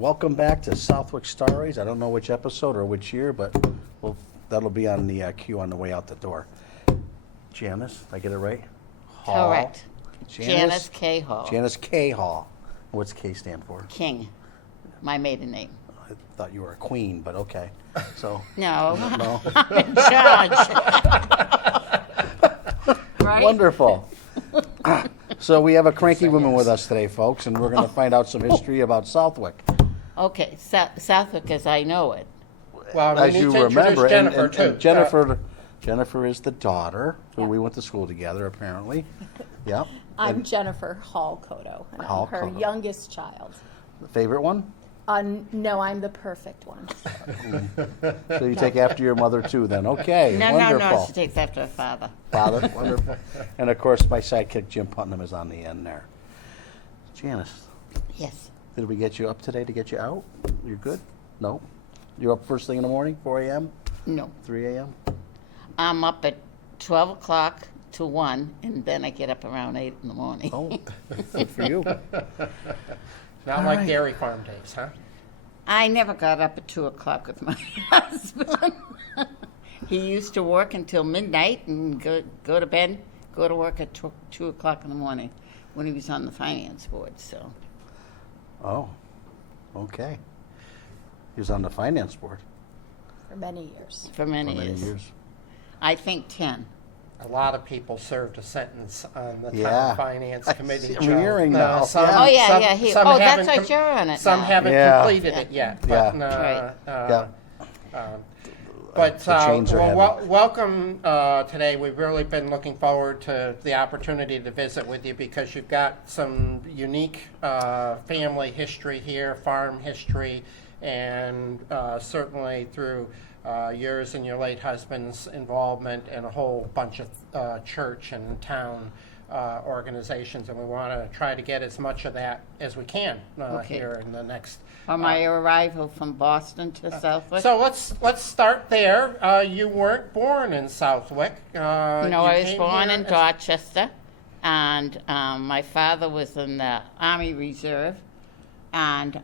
Welcome back to Southwick Stories. I don't know which episode or which year, but that'll be on the queue on the way out the door. Janice, did I get it right? Hall. Correct. Janice K. Hall. Janice K. Hall. What's K stand for? King, my maiden name. I thought you were a queen, but okay. So No, no. I'm in charge. Right? Wonderful. So we have a cranky woman with us today, folks, and we're going to find out some history about Southwick. Okay, Southwick as I know it. Well, we As need you to remember, introduce Jennifer, and too. Jennifer is the daughter who we went to school together, apparently. Yep. I'm And Jennifer Hall-Cotto, and I'm her Hall-Cotto. youngest child. the favorite one? No, I'm the perfect one. So you take after your mother too, then? Okay, No, wonderful. she takes after her father. Father, wonderful. And of course, my sidekick Jim Putnam is on the end there. Janice, Yes. did we get you up today to get you out? You're good? No? You're up first thing in the morning, 4 a.m., No. 3 a.m.? I'm up at 12 o'clock to 1, and then I get up around 8 in the morning. Oh, good for you. Not All like right. dairy farm days, huh? I never got up at 2 o'clock with my husband. He used to work until midnight and go to bed, go to work at 2 o'clock in the morning when he was on the finance board. So Oh, okay. He was on the finance board For many years. for many, for many years. years. I think 10. A lot of people served a sentence on the Yeah. town finance committee. I'm Joe. hearing now. Some, Yeah. Oh, yeah, some- yeah. some That's haven't right, you're on it Some now. haven't Yeah. completed it yet. Yeah. But, Right. But The chains are heavy. welcome today. We've really been looking forward to the opportunity to visit with you because you've got some unique family history here, farm history, and certainly through yours and your late husband's involvement in a whole bunch of church and town organizations, and we want to try to get as much of that as we can Okay. here in the next. On my arrival from Boston to Southwick. So let's start there. You weren't born in Southwick. No, I was came born here in as- Dorchester, and my father was in the Army Reserve, and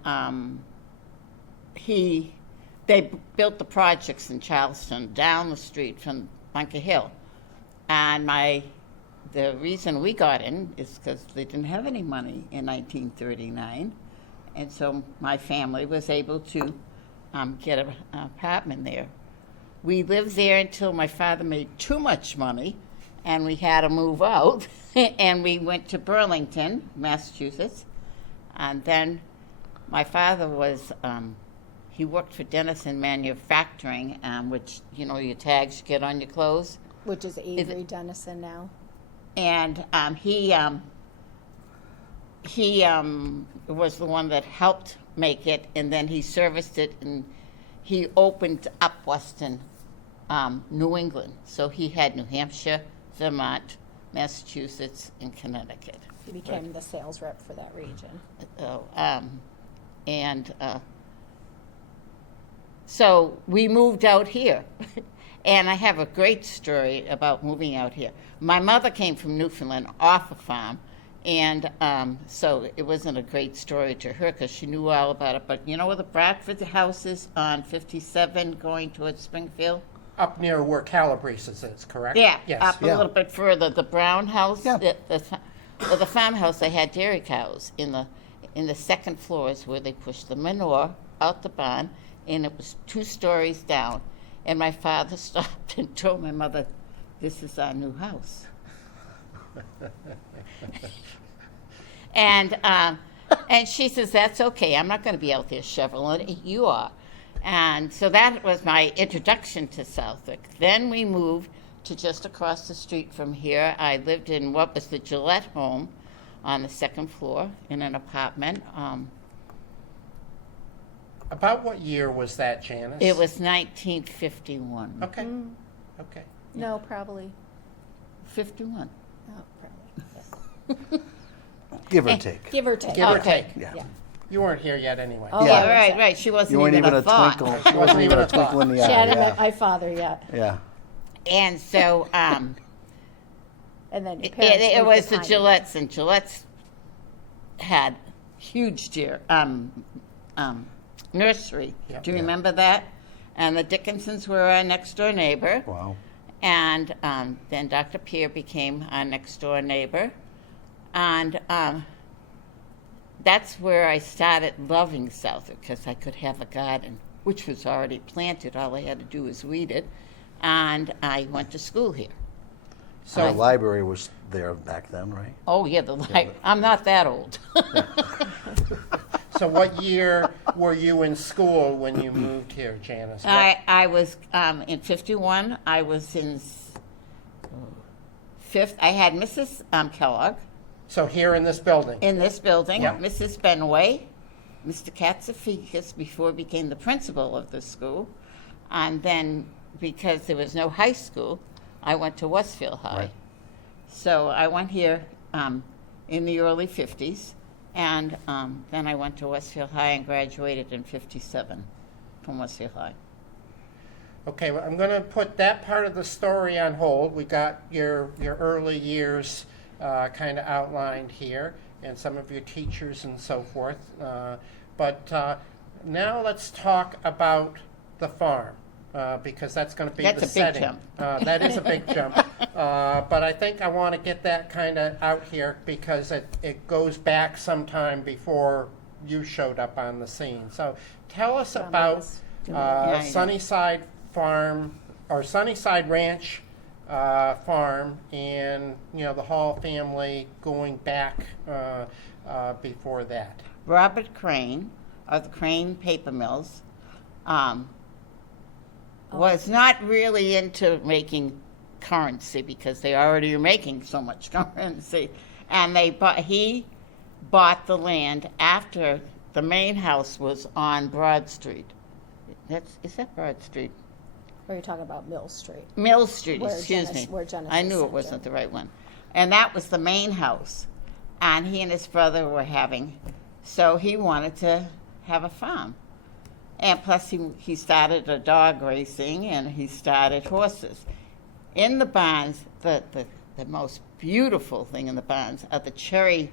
they built the projects in Charleston down the street from Bunker Hill, and the reason we got in is because they didn't have any money in 1939, and so my family was able to get an apartment there. We lived there until my father made too much money, and we had to move out, and we went to Burlington, Massachusetts, and then my father was, he worked for Dennison Manufacturing, which, your tags you get on your clothes, Which is Avery Dennison now. and he was the one that helped make it, and then he serviced it, and he opened up Western New England. So he had New Hampshire, Vermont, Massachusetts, and Connecticut. He became the sales rep for that region. So we moved out here, and I have a great story about moving out here. My mother came from Newfoundland off a farm, and so it wasn't a great story to her because she knew all about it. But you know where the Bradford house is on 57 going towards Springfield? Up near where Calabrese's is, correct? Yeah, Yes. up a Yeah. little bit further. The brown house, Yeah. the farmhouse, they had dairy cows in the second floors where they pushed the manure out the barn, and it was 2 stories down. And my father stopped and told my mother, "This is our new house." And she says, "That's okay. I'm not going to be out there shoveling it. You are." And so that was my introduction to Southwick. Then we moved to just across the street from here. I lived in what was the Gillette home on the second floor in an apartment. About what year was that, Janice? It was 1951. Okay. Okay. No, probably. 51. Oh, probably. Give or take. Give or take. Give or Okay. take. Yeah. Yeah. You weren't here yet anyway. Oh, Yeah, yeah. right. She wasn't You weren't even a thought. twinkle. She wasn't even a twinkle in the She eye. hadn't met Yeah. my father yet. Yeah. And so And then your it parents moved was to the Piney. Gillettes, and Gillettes had huge nursery. Yep. Do you Yeah. remember that? And the Dickinsons were our next door neighbor. Wow. And then Dr. Pierre became our next door neighbor. And that's where I started loving Southwick, because I could have a garden, which was already planted. All I had to do was weed it. And I went to school here. So the So, library was there back then, right? Oh, yeah, I'm not that old. so what year were you in school when you moved here, Janice? What- I was in 51. I was in fifth. I had Mrs. Kellogg So here in this building? in this building, Yeah. Mrs. Benway, Mr. Katsafikis before he became the principal of the school. And then, because there was no high school, I went to Westfield High. Right. So I went here in the early 50s, and then I went to Westfield High and graduated in 57 from Westfield High. Okay, well, I'm going to put that part of the story on hold. We got your early years kind of outlined here, and some of your teachers and so forth. But now let's talk about the farm, because that's going to be That's the a big setting. jump. That is a big jump. But I think I want to get that kind of out here because it goes back sometime before you showed up on the scene. So tell us about Yeah, I know. Sunnyside Farm or Sunnyside Ranch farm, and the Hall family going back before that. Robert Crane of the Crane Paper Mills was not really into making currency because they already were making so much currency, and he bought the land after the main house was on Broad Street. Is that Broad Street? Or you're talking about Mill Street. Mill Street, Where excuse Janice- me. where Janice I is knew it centered. wasn't the right one. And that was the main house. And he and his brother were having, so he wanted to have a farm. And plus he started a dog racing and he started horses. In the barns, the most beautiful thing in the barns are the cherry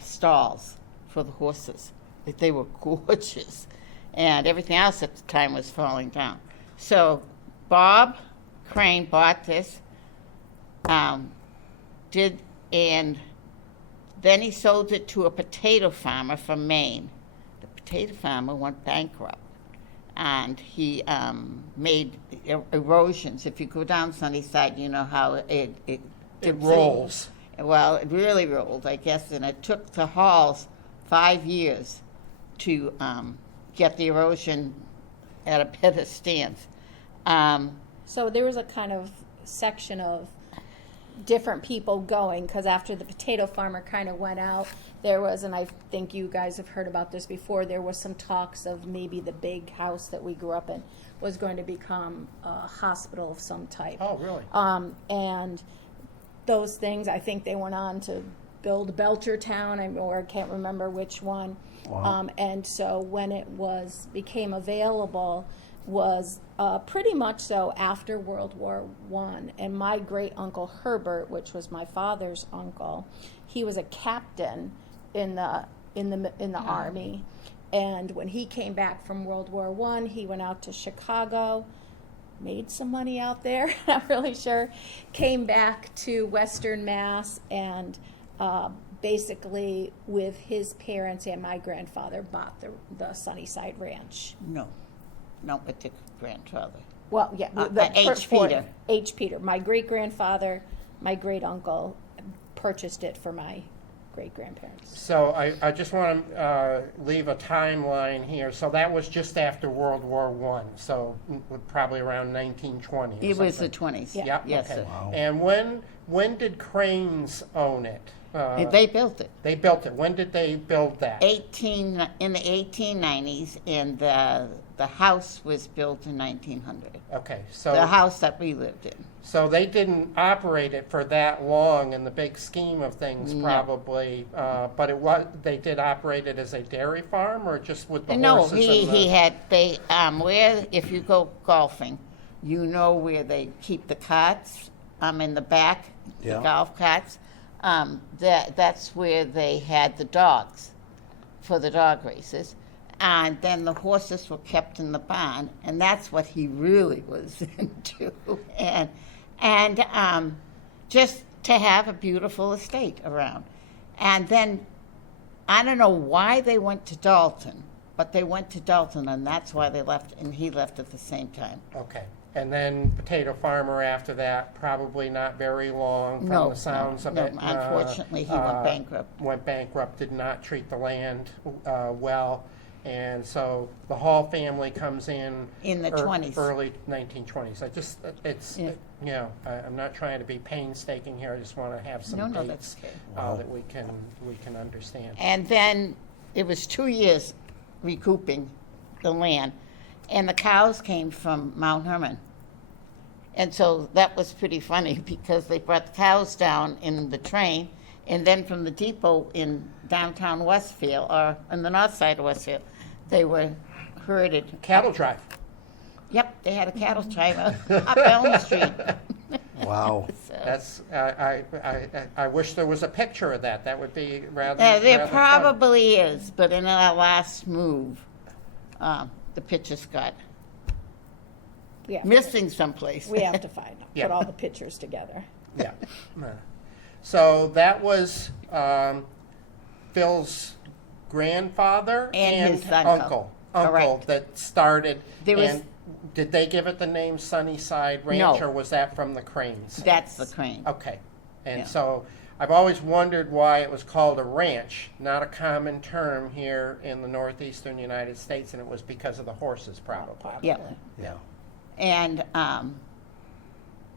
stalls for the horses. They were gorgeous. And everything else at the time was falling down. So Bob Crane bought this, and then he sold it to a potato farmer from Maine. The potato farmer went bankrupt, and he made erosions. If you go down Sunnyside, you know how it rolls. Well, it really rolled, I guess, and it took the Halls 5 years to get the erosion at a better stance. So there was a kind of section of different people going, because after the potato farmer kind of went out, there was, and I think you guys have heard about this before, there was some talks of maybe the big house that we grew up in was going to become a hospital of some type. Oh, really? And those things, I think they went on to build Belchertown, or I can't remember which one. Wow. And so when it became available, was pretty much so after World War I. And my great uncle Herbert, which was my father's uncle, he was a captain in the army. And when he came back from World War I, he went out to Chicago, made some money out there, not really sure, came back to Western Mass, and basically with his parents and my grandfather bought the Sunnyside Ranch. No, but the grandfather. Well, yeah, H. Peter. H. Peter. My great grandfather, my great uncle purchased it for my great grandparents. So I just want to leave a timeline here. So that was just after World War I, so probably around 1920. It was the 20s. Yeah. Yep, Yes, okay. sir. Wow. And when did Cranes own it? They built it. They built it. When did they build that? In the 1890s, and the house was built in 1900. Okay, The so house that we lived in. so they didn't operate it for that long in the big scheme of things, No. probably. But they did operate it as a dairy farm, or just with the No, horses? he had where if you go golfing, you know where they keep the carts in the back, Yeah. the golf carts. That's where they had the dogs for the dog races, And then the horses were kept in the barn, and that's what he really was into. And just to have a beautiful estate around. And then, I don't know why they went to Dalton, but they went to Dalton, and that's why they left, and he left at the same time. Okay. And then potato farmer after that, probably not very long from the sounds of it. Unfortunately, he went bankrupt. Went bankrupt, did not treat the land well. And so the Hall family comes in The 20s. Early 1920s. I'm not trying to be painstaking here. I just want to have some No, dates that's okay. that we can understand. And then it was 2 years recouping the land, and the cows came from Mount Hermon. And so that was pretty funny because they brought the cows down in the train, and then from the depot in downtown Westfield, or on the north side of Westfield, they were herded. Cattle drive. Yep, they had a cattle drive up Elm Street. Wow. So, That's I wish there was a picture of that. That would be rather. there rather fun. probably is, but in our last move, the pictures got Yeah. missing someplace. We have to Yeah. put all the pictures together. Yeah. So that was Phil's grandfather And his uncle. Correct. that started. There was- and did they give it the name Sunnyside Ranch, No. or was that from the Cranes? That's the crane. Okay. And Yeah. so I've always wondered why it was called a ranch, not a common term here in the northeastern United States, and it was because of the horses, probably. Yeah. Yeah. And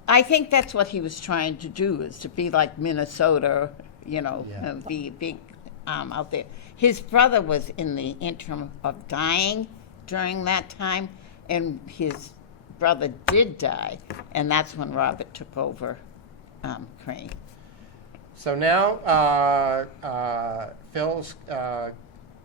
I think that's what he was trying to do, is to be like Minnesota, Yeah. be big out there. His brother was in the interim of dying during that time, and his brother did die, and that's when Robert took over Crane. So now Phil's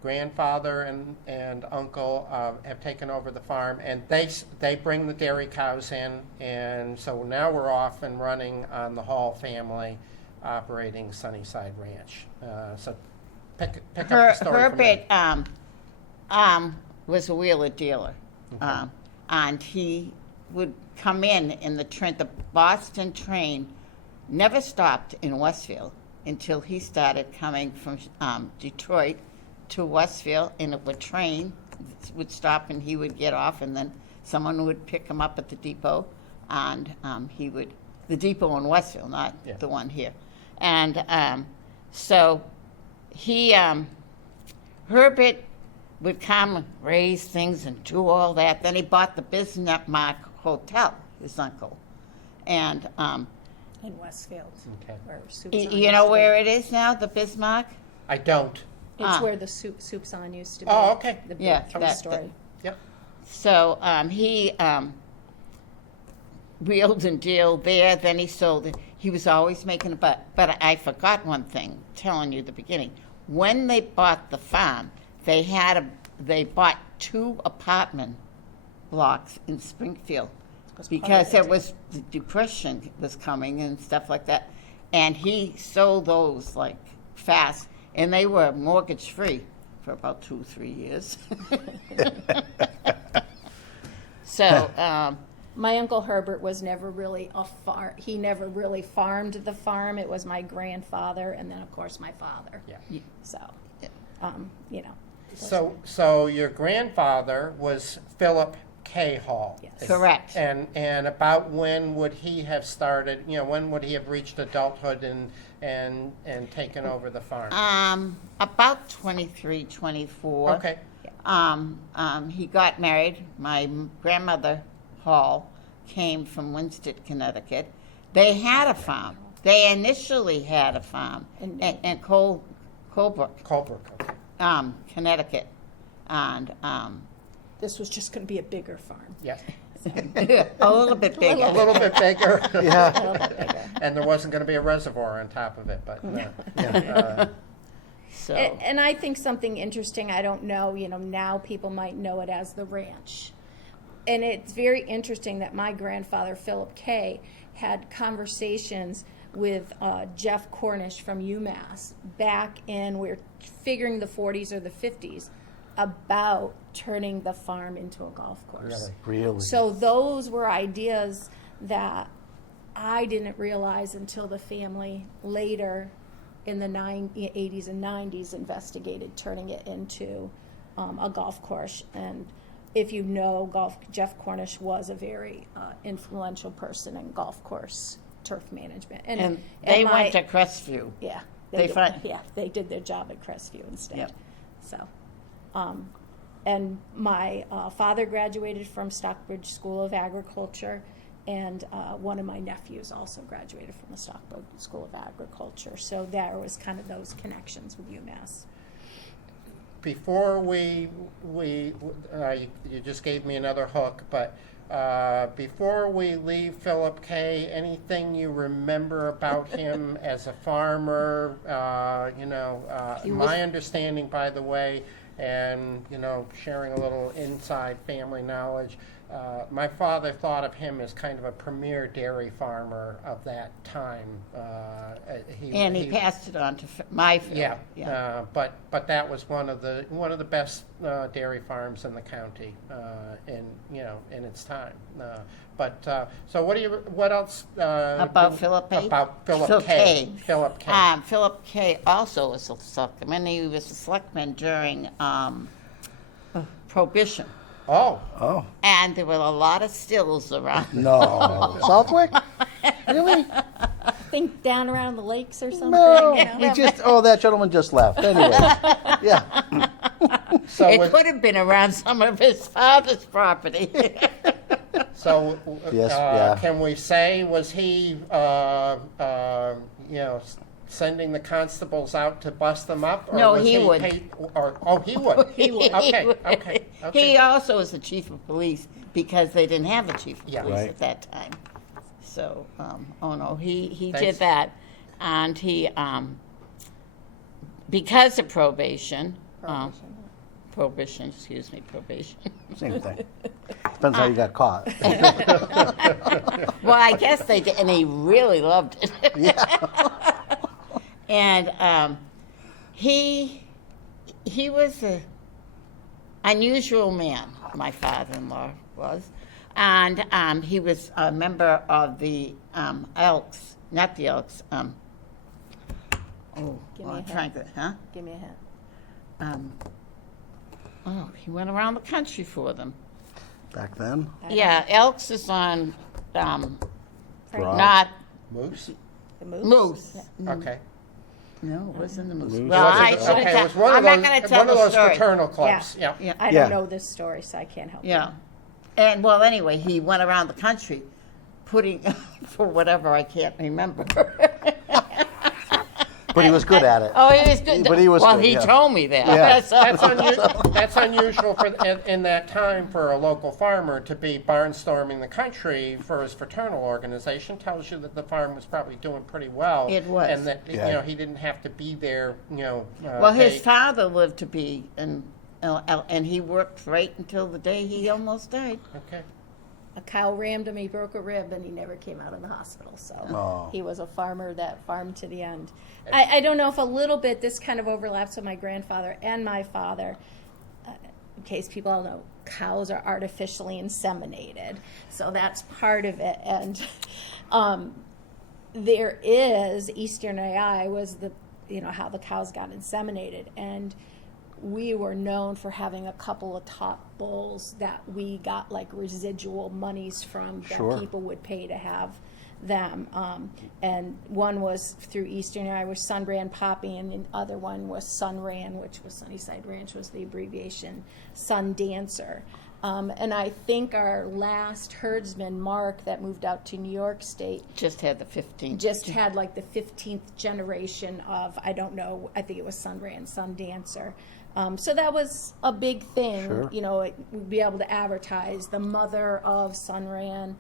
grandfather and uncle have taken over the farm, and they bring the dairy cows in, and so now we're off and running on the Hall family operating Sunnyside Ranch. So pick up the story from there. Herbert was a wheeler dealer, and he would come in the Boston train never stopped in Westfield until he started coming from Detroit to Westfield, and it would would stop, and he would get off, and then someone would pick him up at the depot, and the depot in Westfield, not the one here. And so he, Herbert would come, raise things and do all that. Then he bought the Bismarck Hotel, his uncle. And In Westfield. Okay. Where Soup's On you know used to where it is now, the Bismarck? I don't. be. It's where the Soup's On used to be. Oh, okay. The big Yeah, three-story. Yep. So he wheeled and dealed there. Then he sold it. He was always making a buck. But I forgot one thing, telling you at the beginning. When they bought the farm, they bought 2 apartment blocks in Springfield because there was the Depression was coming and stuff like that, and he sold those like fast, and they were mortgage free for about 2-3 years. So My Uncle Herbert was never really he never really farmed the farm. It was my grandfather and then, of course, my father. Yeah. So, So your grandfather was Philip K. Hall. Yes. Correct. And about when would he have started? When would he have reached adulthood and taken over the farm? About 23, 24. Okay. He got married. My grandmother, Hall, came from Winsted, Connecticut. They had a farm. They initially had a farm in Colebrook, Okay. Connecticut. And This was just going to be a bigger farm. Yeah. a little bit bigger. A little bit bigger. Yeah. A little bit bigger. And there wasn't going to be a reservoir on top of it, but So, And I think something interesting, I don't know, now people might know it as the ranch. And it's very interesting that my grandfather, Philip K., had conversations with Jeff Cornish from UMass back in, we're figuring the 40s or the 50s, about turning the farm into a golf course. Really? So those were ideas that I didn't realize until the family later in the 80s and 90s investigated turning it into a golf course. And if you know, Jeff Cornish was a very influential person in golf course turf management. And they went to Crestview. Yeah. They did their job at Crestview instead. Yep. So, and my father graduated from Stockbridge School of Agriculture, and one of my nephews also graduated from the Stockbridge School of Agriculture. So there was kind of those connections with UMass. Before you just gave me another hook, but before we leave Philip K., anything you remember about him as a farmer? My understanding, by the way, and sharing a little inside family knowledge, my father thought of him as kind of a premier dairy farmer of that time. He passed it on to my family. Yeah. But that was one of the best dairy farms in the county in its time. So what else About Philip A? About Philip K. Philip K. Philip K. also was a selectman. He was a selectman during Prohibition. Oh. And there were a lot of stills around. No. Southwick? Really? I think down around the lakes or something. No. You know? That gentleman just left. Anyway. Yeah. So It could have been around some of his father's property. So, Yes, yeah. can we say, was he, sending the constables out to bust them up? Or No, was he would. he would. He would. Okay. He also was the chief of police because they didn't have a chief of Yeah. police Right. at that time. So, he Thanks. did that. And he, because of probation. Probation. Same thing. Depends how you got caught. Well, I guess they did, and he really loved it. Yeah. And he was an unusual man, my father-in-law was. And he was a member of the Elks, not the Elks. Give me a I'm hint. trying to, huh? Give me a hint. He went around the country for them. Back then? Yeah, Elks is on, Broad. not Moose? The Moose? Moose. Okay. No, it wasn't the Moose. Moose. Well, I Okay, should it have was one I'm of not those, going to tell one of the those story. fraternal clubs. Yeah. Yeah. I Yeah. don't know this story, so I can't help Yeah. you. And, well, anyway, he went around the country putting, for whatever, I can't remember. But he was good at it. Oh, he was good. But he was well, good, he yeah. told me that. Yeah. That's unusual in that time for a local farmer to be barnstorming the country for his fraternal organization. Tells you that the farm was probably doing pretty well. It was. And that Yeah. he didn't have to be there. Well, his father lived to be, and he worked right until the day he almost died. Okay. A cow rammed him, he broke a rib, and he never came out of the hospital. So Oh. he was a farmer that farmed to the end. I don't know if a little bit this kind of overlaps with my grandfather and my father. In case people don't know, cows are artificially inseminated, so that's part of it. And there is Eastern AI was the how the cows got inseminated, and we were known for having a couple of top bulls that we got like residual monies from that Sure. people would pay to have them. And one was through Eastern AI was Sunbrand Poppy, and the other one was Sunran, which was Sunnyside Ranch, was the abbreviation Sun Dancer. And I think our last herdsman, Mark, that moved out to New York State, Just had the 15th. just had like the 15th generation of, I don't know, I think it was Sunran, Sun Dancer. So that was a big thing, Sure. we'd be able to advertise the mother of Sunran,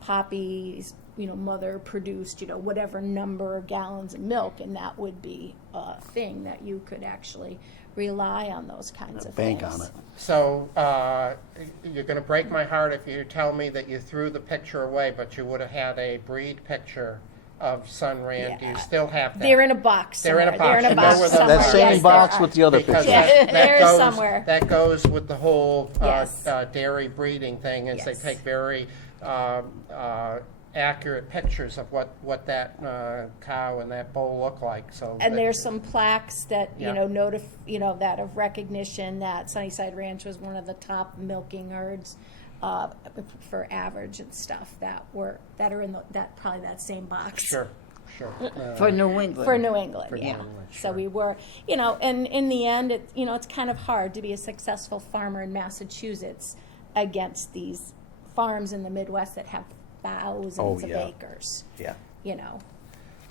Poppy's, mother produced, whatever number of gallons of milk, and that would be a thing that you could actually rely on those kinds of Bank things. on it. So you're going to break my heart if you tell me that you threw the picture away, but you would have had a breed picture of Sunrand? Do you Yeah. still have that? They're in a box. They're in a somewhere. box. They're in a You know box where the- somewhere. That same Yes, box there with the other Because picture. Yeah, there is goes, somewhere. that goes with the whole Yes. dairy breeding thing, is they Yes. take very accurate pictures of what that cow and that bull look like. So And that- there's some plaques that, Yeah. that of recognition that Sunnyside Ranch was one of the top milking herds for average and stuff that are in probably that same box. Sure. For New England. For New England, For New yeah. England, So sure. we were, and in the end, it's kind of hard to be a successful farmer in Massachusetts against these farms in the Midwest that have thousands Oh, of yeah. acres, Yeah.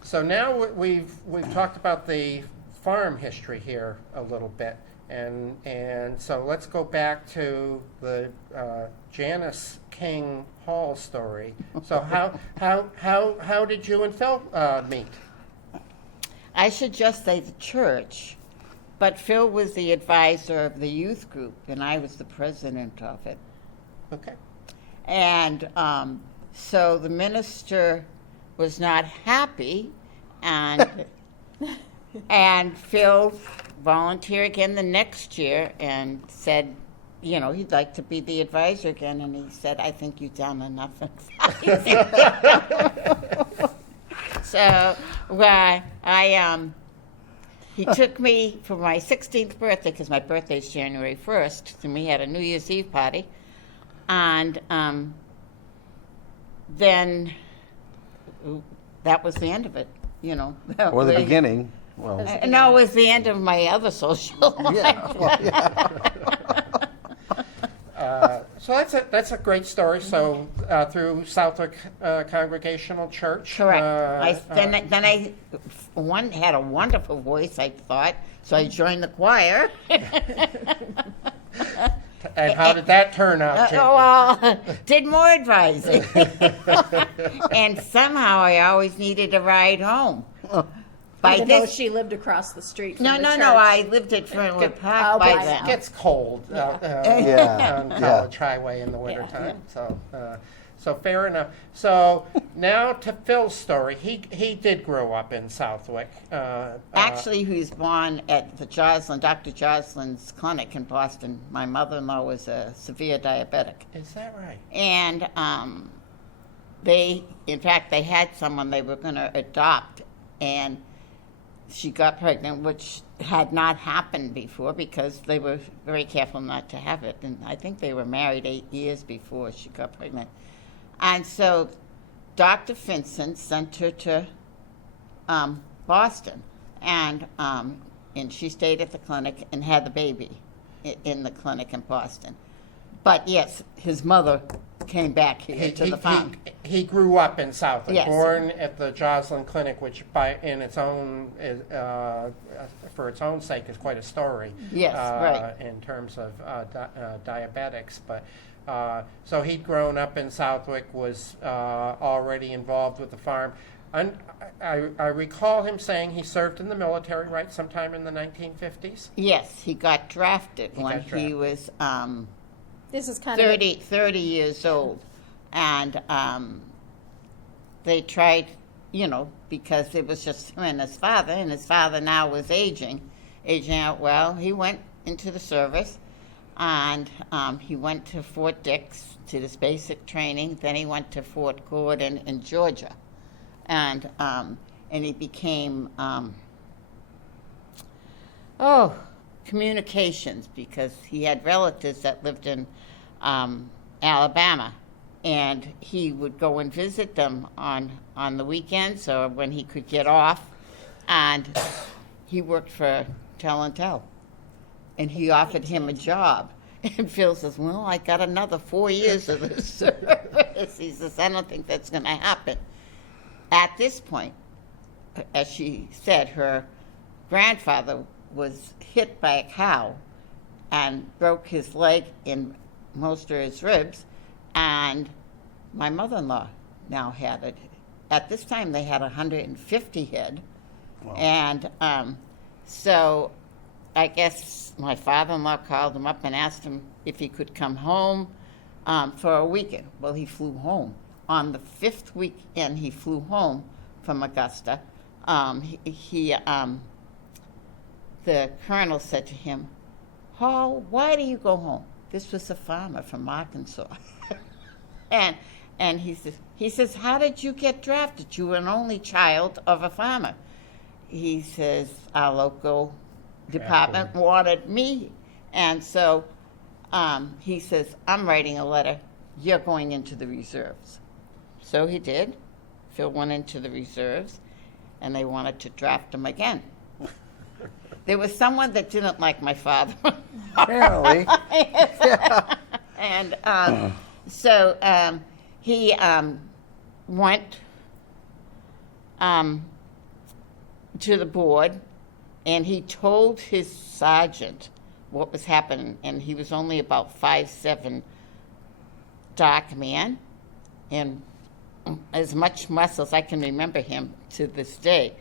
So now we've talked about the farm history here a little bit, and so let's go back to the Janice King Hall story. So how did you and Phil meet? I should just say the church, but Phil was the advisor of the youth group, and I was the president of it. Okay. And so the minister was not happy, and and Phil volunteered again the next year and said, he'd like to be the advisor again. And he said, I think you've done enough advising. So he took me for my 16th birthday, because my birthday is January 1st, and we had a New Year's Eve party. And then that was the end of it, Or the beginning. Well, No, it was the end of my other social life. yeah. Well, yeah. So that's a great story. So through Southwick Congregational Church. Correct. Then I had a wonderful voice, I thought, so I joined the choir. And how did that turn out? Did more advising. And somehow I always needed a ride home. By Even though this, she lived across the street from no, the no, church. no. I lived at Fernwood Park by by then. It gets cold Yeah. on Yeah. College Highway in the wintertime. So fair enough. So now to Phil's story. He did grow up in Southwick. Actually, he was born at the Dr. Joslin's clinic in Boston. My mother-in-law was a severe diabetic. Is that right? And they had someone they were going to adopt, and she got pregnant, which had not happened before because they were very careful not to have it. And I think they were married 8 years before she got pregnant. And so Dr. Vincent sent her to Boston, and she stayed at the clinic and had the baby in the clinic in Boston. But yes, his mother came back here to the farm. He grew up in Southwick, Yes. born at the Joslin Clinic, which for its own sake is quite a story. Yes, right. In terms of diabetics, but so he'd grown up in Southwick, was already involved with the farm. I recall him saying he served in the military, right, sometime in the 1950s? Yes, he got drafted He when got drafted. he was This is kind 30 years old. And they tried, because it was just him and his father now was aging out well. He went into the service, and he went to Fort Dix to this basic training. Then he went to Fort Gordon in Georgia. And he became, communications, because he had relatives that lived in Alabama, and he would go and visit them on the weekends or when he could get off, and he worked for Tell and Tell, and he offered him a job. And Phil says, well, I got another 4 years of this service. He says, I don't think that's going to happen. At this point, as she said, her grandfather was hit by a cow and broke his leg and most of his ribs, and my mother-in-law now had it. At this time, they had 150 head. Wow. And so I guess my father-in-law called him up and asked him if he could come home for a weekend. Well, he flew home. On the 5th weekend he flew home, from Augusta. The colonel said to him, "Hall, why do you go home?" This was a farmer from Arkansas. and he says, "How did you get drafted? You were an only child of a farmer." He says, "Our local department wanted me." And so he says, "I'm writing a letter. You're going into the reserves." So he did. Phil went into the reserves, and they wanted to draft him again. There was someone that didn't like my father. Apparently. And so he went to the board, and he told his sergeant what was happening, and he was only about 5'7", dark man, and as much muscles. I can remember him to this day.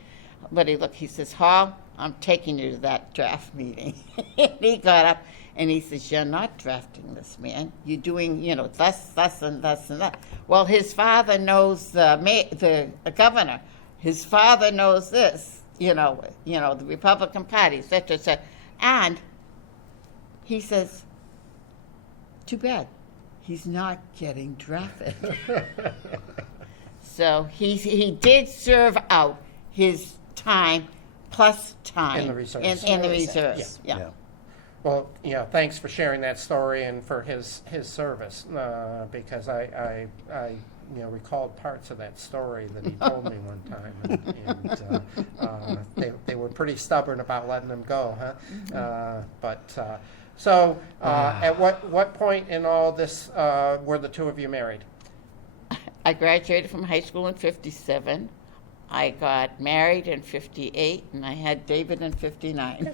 But he says, "Hall, I'm taking you to that draft meeting." And he got up and he says, "You're not drafting this man. You're doing, thus and thus and that." Well, his father knows the governor. His father knows this, the Republican Party, et cetera, et cetera. And he says, "Too bad. He's not getting drafted." So he did serve out his time plus time In the reserves. In the reserves. Yeah. Well, thanks for sharing that story and for his service, because I recalled parts of that story that he told me one time, and they were pretty stubborn about letting him go, huh? At what point in all this were the two of you married? I graduated from high school in 57. I got married in 58, and I had David in 59.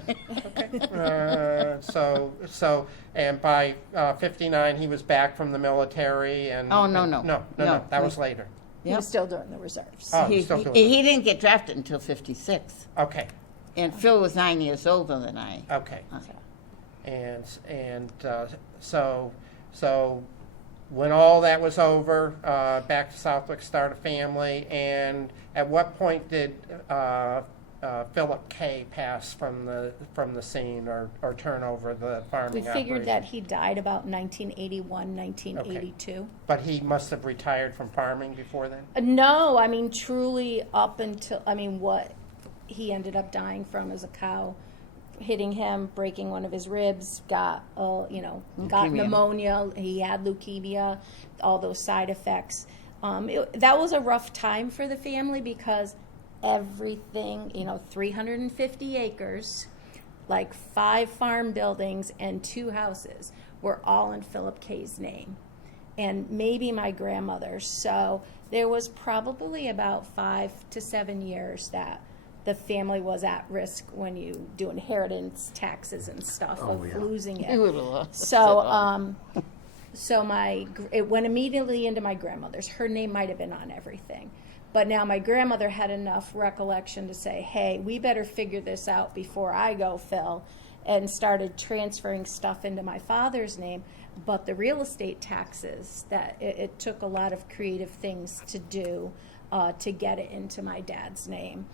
And by 59, he was back from the military, and Oh, no. no, that was later. He was still doing the reserves. Oh, he still doing he didn't get drafted until 56. Okay, And Phil was 9 years older than I. okay. Okay. So when all that was over, back to Southwick, start a family, and at what point did Philip K. pass from the scene or turn over the farming We operation? figured that he died about 1981, 1982. But he must have retired from farming before then? No, I mean, truly up until, what he ended up dying from is a cow hitting him, breaking one of his ribs, got Leukemia. pneumonia, he had leukemia, all those side effects. That was a rough time for the family because everything, 350 acres, like 5 farm buildings and 2 houses were all in Philip K.'s name, and maybe my grandmother's. So there was probably about 5 to 7 years that the family was at risk when you do inheritance taxes and stuff of losing it. He would have lost So, it went immediately into my grandmother's. Her name might have been on everything. But now my grandmother had enough recollection to say, "Hey, we better figure this out before I go, Phil," and started transferring stuff into my father's name. But the real estate taxes, that it took a lot of creative things to do to get it into my dad's name.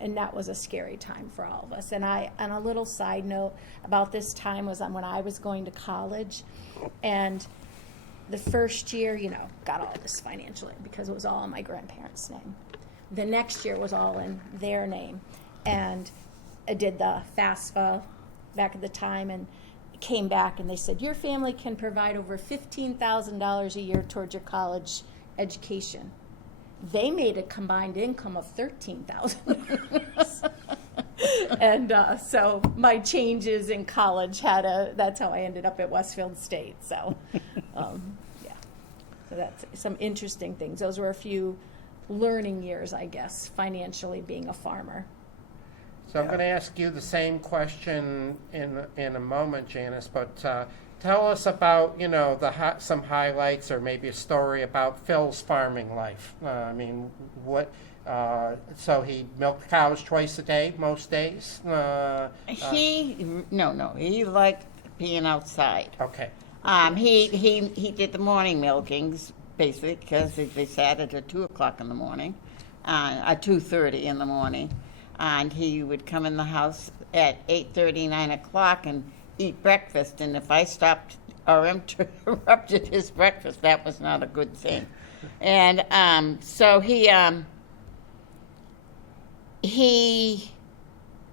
And that was a scary time for all of us. And a little side note about this time was when I was going to college, and the first year, got all this financial aid because it was all in my grandparents' name. The next year was all in their name, and I did the FAFSA back at the time, and came back and they said, "Your family can provide over $15,000 a year towards your college education." They made a combined income of $13,000. And so my changes in college that's how I ended up at Westfield State. So, So that's some interesting things. Those were a few learning years, I guess, financially being a farmer. So I'm going to ask you the same question in a moment, Janice, but tell us about, some highlights or maybe a story about Phil's farming life. So he milked cows twice a day, most days? He liked being outside. Okay. He did the morning milkings, basically, because they started at 2 o'clock in the morning. at 2:30 in the morning, and he would come in the house at 8:30, 9 o'clock, and eat breakfast. And if I stopped or interrupted his breakfast, that was not a good thing. And so he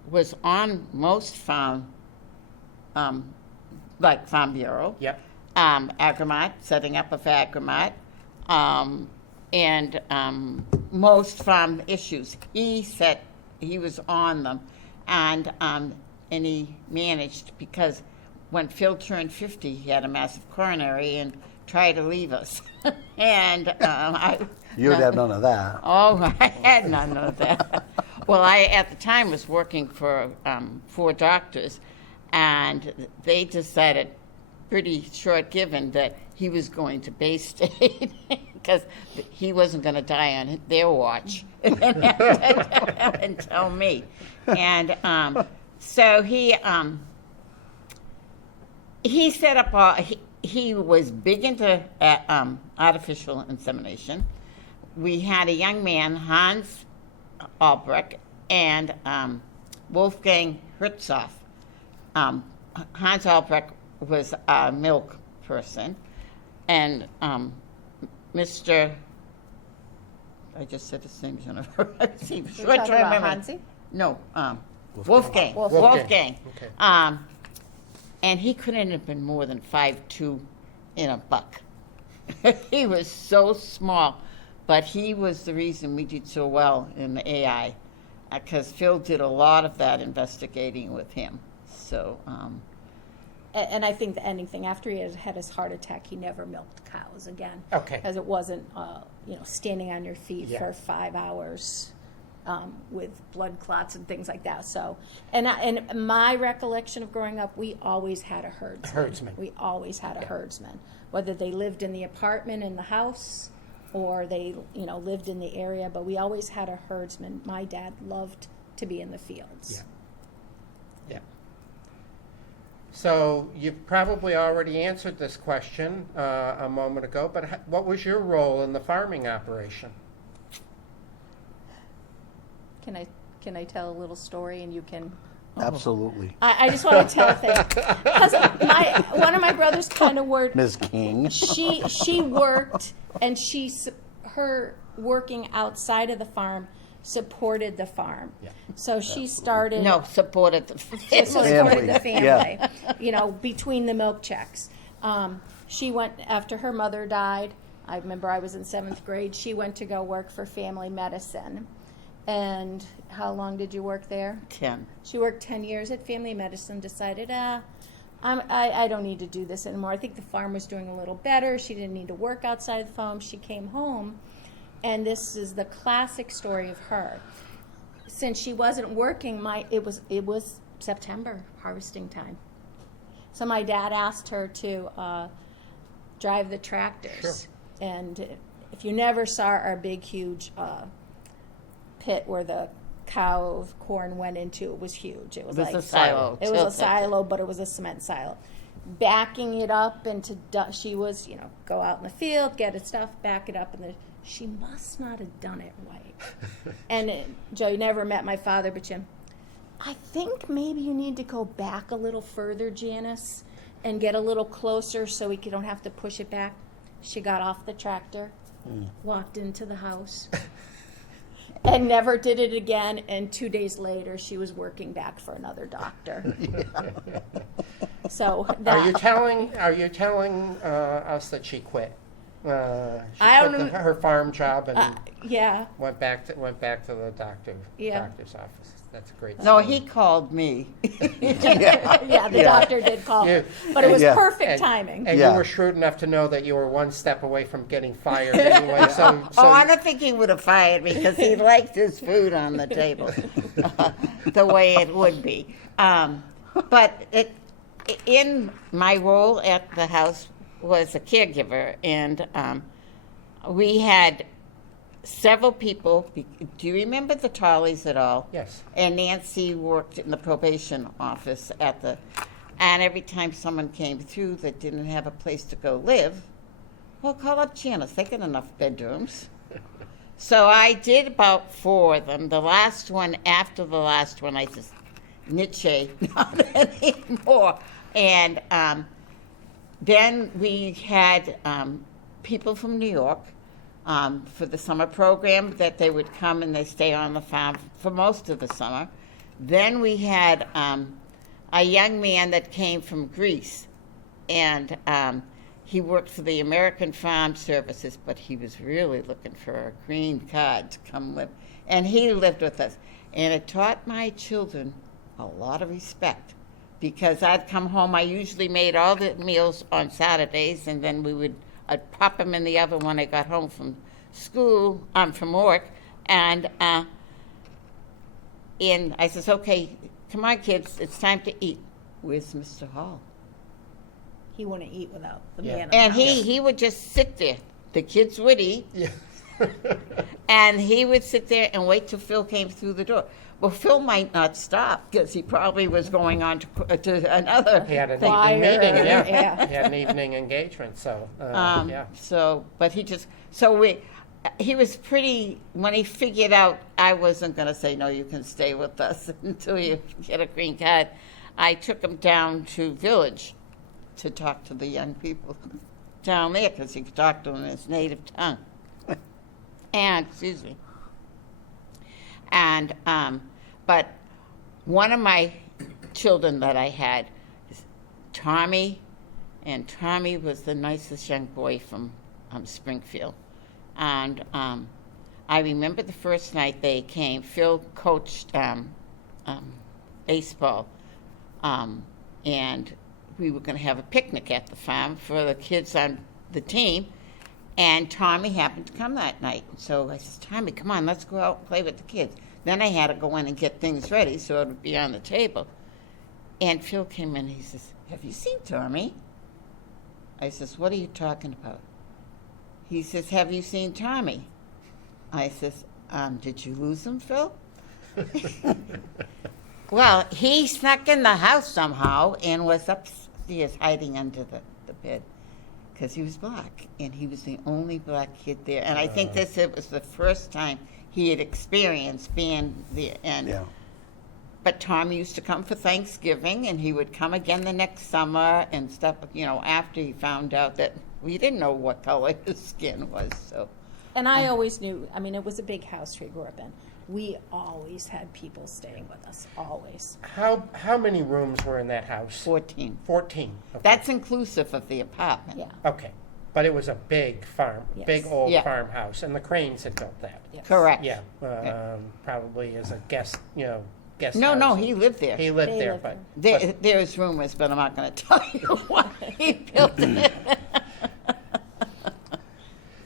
was on most farm, like Farm Bureau. Yep. Agromat, setting up of Agromat, and most farm issues. He was on them, and he managed, because when Phil turned 50, he had a massive coronary and tried to leave us. And You would have none of that. Oh, I had none of that. Well, I, at the time, was working for 4 doctors, and they decided, pretty short given, that he was going to Bay State because he wasn't going to die on their watch and tell me. And so he set up he was big into artificial insemination. We had a young man, Hans Albrecht, and Wolfgang Herzog. Hans Albrecht was a milk person, and Mr. I just said his name, Jennifer. You're talking about Hansi? No, Wolfgang. Okay. And he couldn't have been more than 5'2" in a buck. He was so small, but he was the reason we did so well in the AI, because Phil did a lot of that investigating with him. So. And I think the ending thing, after he had his heart attack, he never milked cows again. Okay. Because it wasn't, standing on your feet Yeah. for 5 hours with blood clots and things like that. So, and my recollection of growing up, we always had a herdsman. We always had a herdsman, whether they lived in the apartment in the house or they, lived in the area. But we always had a herdsman. My dad loved to be in the fields. Yeah. So you've probably already answered this question a moment ago, but what was your role in the farming operation? Can I tell a little story and you can? Absolutely. I just want to tell a thing, because one of my brothers kind of worked. Ms. King. She worked, and her working outside of the farm supported the farm. Yeah. So she started. No, supported the Supported the Family. family. Between the milk checks. She went after her mother died. I remember I was in 7th grade. She went to go work for family medicine. And how long did you work there? 10. She worked 10 years at family medicine, decided, I don't need to do this anymore. I think the farm was doing a little better. She didn't need to work outside the farm. She came home, and this is the classic story of her. Since she wasn't working, it was September, harvesting time. So my dad asked her to drive the tractors. Sure. And if you never saw our big, huge pit where the cow corn went into, it was huge. It was It was like a silo. It was a silo, but it was a cement silo. Backing it up into, she was, go out in the field, get its stuff, back it up, and she must not have done it right. And Joe, you never met my father, but Jim, I think maybe you need to go back a little further, Janice, and get a little closer so we don't have to push it back. She got off the tractor, walked into the house. And never did it again. And 2 days later, she was working back for another doctor. So Are you telling us that she quit? She I quit don't know. her farm job and yeah. went back to the doctor's office. That's a great. No, story. he called me. Yeah, the doctor did call, Yeah. but it was Yeah. perfect timing. And Yeah. you were shrewd enough to know that you were one step away from getting fired anyway. So I don't think he would have fired me because he liked his food on the table the way it would be. But in my role at the house was a caregiver, and we had several people. Do you remember the Tollies at all? Yes. And Nancy worked in the probation office and every time someone came through that didn't have a place to go live, well, call up Janice. They got enough bedrooms. So I did about 4 of them. The last one, after the last one, I just, Nietzsche, not anymore. And then we had people from New York for the summer program that they would come and they stay on the farm for most of the summer. Then we had a young man that came from Greece, and he worked for the American Farm Services, but he was really looking for a green card to come live. And he lived with us. And it taught my children a lot of respect, because I'd come home. I usually made all the meals on Saturdays, and then I'd pop them in the oven when I got home from school, from work. And I says, okay, come on, kids, it's time to eat. Where's Mr. Hall? He wouldn't eat without the Yeah. man in the And house. he would just sit there. The kids would eat, Yeah. and he would sit there and wait till Phil came through the door. Well, Phil might not stop, because he probably was going on to another He had an thing. evening meeting, yeah. Yeah. He had an evening engagement, so, yeah. So, but he was pretty, when he figured out I wasn't going to say, no, you can stay with us until you get a green card, I took him down to Village to talk to the young people down there, because he could talk to them in his native tongue. And, excuse me. And, but one of my children that I had is Tommy, and Tommy was the nicest young boy from Springfield. And I remember the first night they came, Phil coached baseball, and we were going to have a picnic at the farm for the kids on the team, and Tommy happened to come that night. So I said, Tommy, come on, let's go out and play with the kids. Then I had to go in and get things ready so it would be on the table. And Phil came in, he says, have you seen Tommy? I says, what are you talking about? He says, have you seen Tommy? I says, did you lose him, Phil? Well, he snuck in the house somehow and was upstairs hiding under the bed, because he was black, and he was the only black kid there. And I think it was the first time he had experienced being there. And Yeah. But Tom used to come for Thanksgiving, and he would come again the next summer and stuff, after he found out that we didn't know what color his skin was. So And I always knew, it was a big house we grew up in. We always had people staying with us, always. How many rooms were in that house? 14. 14. Okay. That's inclusive of the apartment. Yeah. Okay. But it was a big farm, Yes. big old Yeah. farmhouse, and the Cranes had built that. Yes. Correct. Yeah, probably as a guest, guest No, house. he lived there. He lived They there, lived but There's rumors, but I'm not going to tell you why he built it.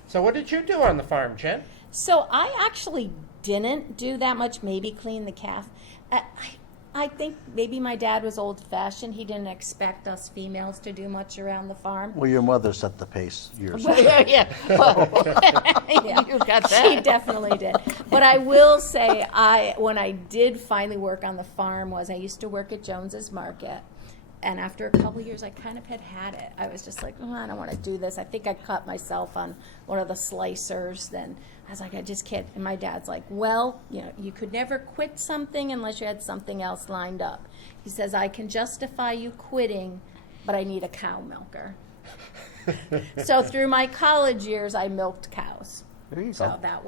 So what did you do on the farm, Jen? So I actually didn't do that much, maybe clean the calf. I think maybe my dad was old-fashioned. He didn't expect us females to do much around the farm. Well, your mother set the pace years ago. Yeah. You got that. She definitely did. But I will say, when I did finally work on the farm, I used to work at Jones's Market. And after a couple years, I kind of had it. I was just like, I don't want to do this. I think I cut myself on one of the slicers. Then I was like, I just can't. And my dad's like, well, you could never quit something unless you had something else lined up. He says, I can justify you quitting, but I need a cow milker. So through my college years, I milked cows. There you So go. that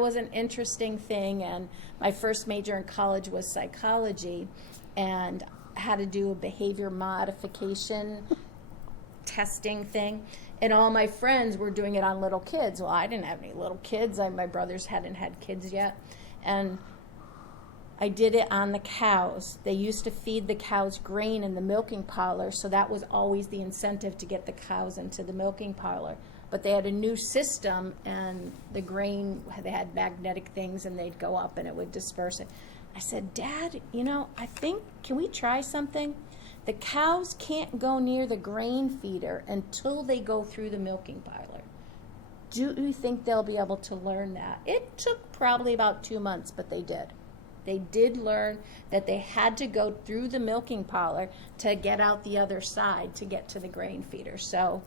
was an interesting thing. And my first major in college was psychology, and had to do a behavior modification testing thing. And all my friends were doing it on little kids. Well, I didn't have any little kids. My brothers hadn't had kids yet. And I did it on the cows. They used to feed the cows grain in the milking parlor, so that was always the incentive to get the cows into the milking parlor. But they had a new system, and the grain, they had magnetic things, and they'd go up and it would disperse it. I said, Dad, I think, can we try something? The cows can't go near the grain feeder until they go through the milking parlor. Do you think they'll be able to learn that? It took probably about 2 months, but they did. They did learn that they had to go through the milking parlor to get out the other side to get to the grain feeder. So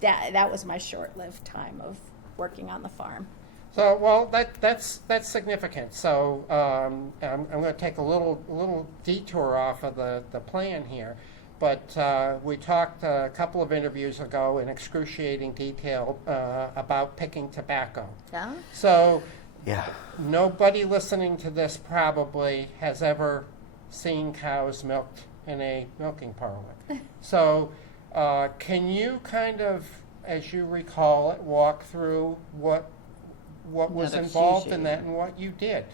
that was my short-lived time of working on the farm. So, well, that's significant. So, I'm going to take a little detour off of the plan here, but we talked a couple of interviews ago in excruciating detail about picking tobacco. Yeah. So, Yeah. nobody listening to this probably has ever seen cows milked in a milking parlor. So, can you kind of, as you recall it, walk through what was That's involved in usually- that and what you did?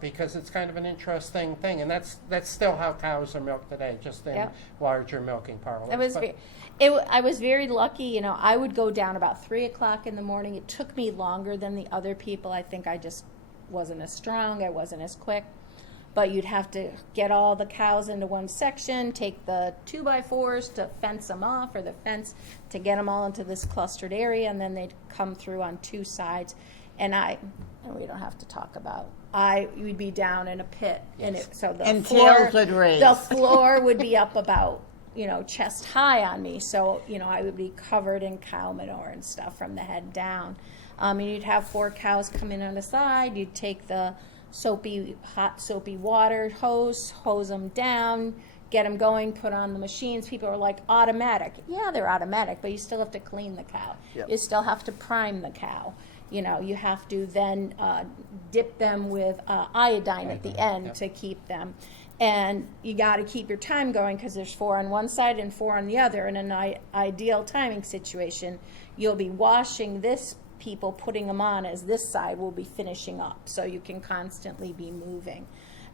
Because it's kind of an interesting thing, and that's still how cows are milked today, just in Yep. larger milking parlors. I was But- I was very lucky. You know, I would go down about 3:00 in the morning. It took me longer than the other people. I think I just wasn't as strong. I wasn't as quick. But you'd have to get all the cows into one section, take the 2x4s to fence them off, or the fence to get them all into this clustered area, and then they'd come through on two sides. And we don't have to talk about. We'd be down in a pit, and so the And floor, tails would raise. the floor would be up about, chest high on me. So, I would be covered in cow manure and stuff from the head down. And you'd have 4 cows come in on the side. You'd take the hot soapy water hose them down, get them going, put on the machines. People are like, automatic. Yeah, they're automatic, but you still have to clean the cow. Yep. You still have to prime the cow. You have to then dip them with iodine at the end Yep. to keep them. And you got to keep your time going because there's 4 on one side and 4 on the other. In an ideal timing situation, you'll be washing this people, putting them on as this side will be finishing up. So you can constantly be moving.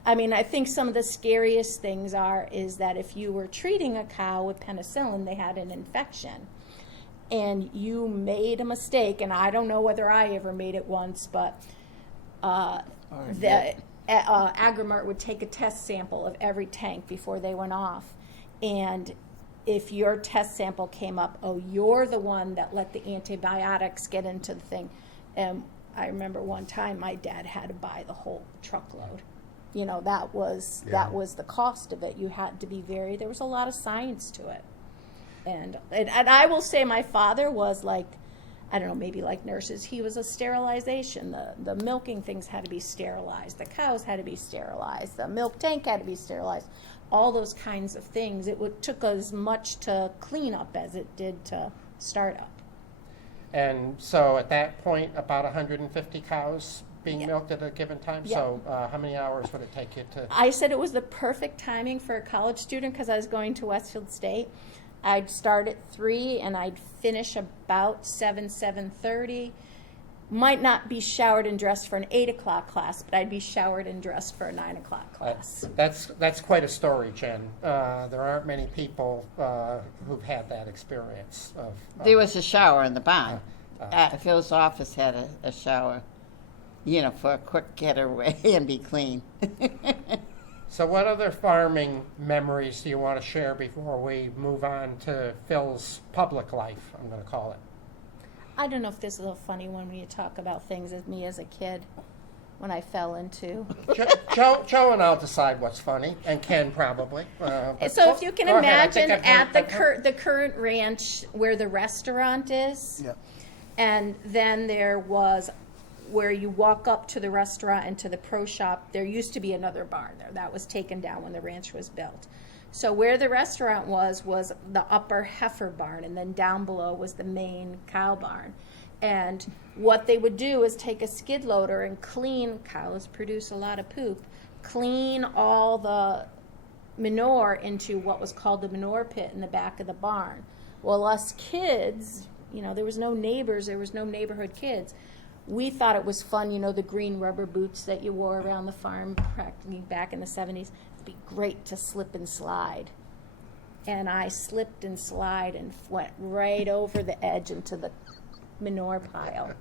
I mean, I think some of the scariest things is that if you were treating a cow with penicillin, they had an infection. And you made a mistake, and I don't know whether I ever made it once, but the Agrimart would take a test sample of every tank before they went off. And if your test sample came up, you're the one that let the antibiotics get into the thing. And I remember one time my dad had to buy the whole truckload. That was the cost of it. You had to be there was a lot of science to it. And I will say my father was like, I don't know, maybe like nurses. He was a sterilization. The milking things had to be sterilized. The cows had to be sterilized. The milk tank had to be sterilized. All those kinds of things. It took as much to clean up as it did to start up. And so at that point, about 150 cows being Yeah. milked at a given time? Yeah. So how many hours would it take you to? I said it was the perfect timing for a college student because I was going to Westfield State. I'd start at 3 and I'd finish about 7:30. Might not be showered and dressed for an 8 o'clock class, but I'd be showered and dressed for a 9 o'clock class. That's quite a story, Jen. There aren't many people who've had that experience. There was a shower in the barn. Phil's office had a shower, for a quick getaway and be clean. So what other farming memories do you want to share before we move on to Phil's public life, I'm going to call it? I don't know if this is a funny one when you talk about things as me as a kid when I fell into. Joe and I'll decide what's funny, and Ken probably. But So if you can go ahead. I think imagine I've at heard- the current ranch where the restaurant is, Yep. and then there was where you walk up to the restaurant and to the pro shop, there used to be another barn there. That was taken down when the ranch was built. So where the restaurant was the upper heifer barn, and then down below was the main cow barn. And what they would do is take a skid loader and clean, cows produce a lot of poop, clean all the manure into what was called the manure pit in the back of the barn. Well, us kids, there was no neighbors, there was no neighborhood kids. We thought it was fun, the green rubber boots that you wore around the farm practically back in the 70s. It'd be great to slip and slide. And I slipped and slide and went right over the edge into the manure pile.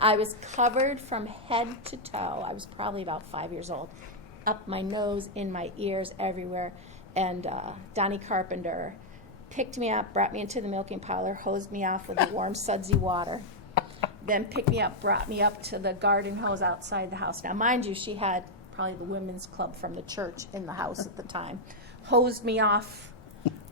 I was covered from head to toe. I was probably about 5 years old. Up my nose, in my ears, everywhere. And Donnie Carpenter picked me up, brought me into the milking parlor, hosed me off with the warm, sudsy water. Then picked me up, brought me up to the garden hose outside the house. Now, mind you, she had probably the women's club from the church in the house at the time. Hosed me off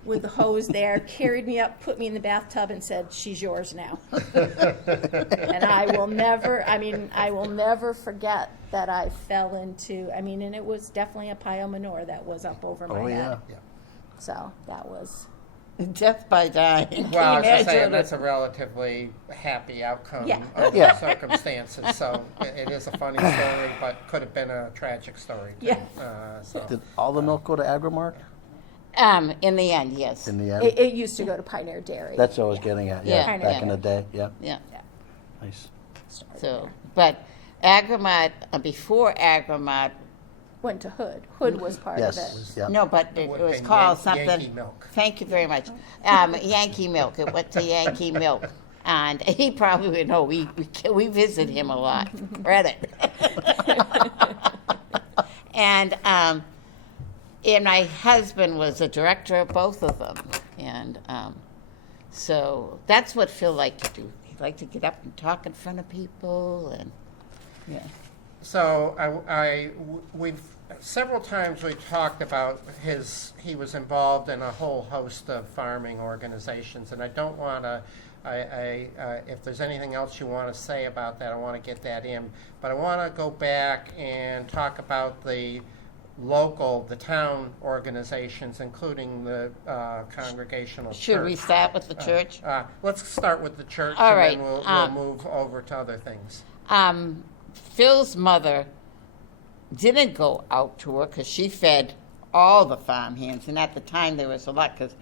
with the hose there, carried me up, put me in the bathtub, and said, "She's yours now." And I will never forget that I fell into, and it was definitely a pile manure that was up over my Oh, head. yeah. So that was, Death by dying. Well, I was just saying, Imagine that's it. a relatively happy outcome Yeah. of Yeah. the circumstances. So it is a funny story, but could have been a tragic story, too. Yeah. So. Did all the milk go to Agrimark In the end, yes. in the end? it used to go to Pioneer Dairy. That's what I was getting at, Yeah, back in yeah. the day, yeah. Yeah. Nice. So, but Agrimat, before Agrimat, Went to Hood. Hood was part of it. Yes, yeah. no, but it would have was been called Yankee something. Milk. Thank you very much. Yankee Milk. It went to Yankee Milk. And he probably would know. We visit him a lot. Credit. And my husband was a director of both of them. And so that's what Phil liked to do. He liked to get up and talk in front of people. And yeah. So we've several times we talked about he was involved in a whole host of farming organizations, and I don't want to, if there's anything else you want to say about that, I want to get that in, but I want to go back and talk about the town organizations, including the congregational church. Should we start with the church? Let's start with the church, All and right, then we'll move over to other things. Phil's mother didn't go out to work because she fed all the farm hands, and at the time there was a lot because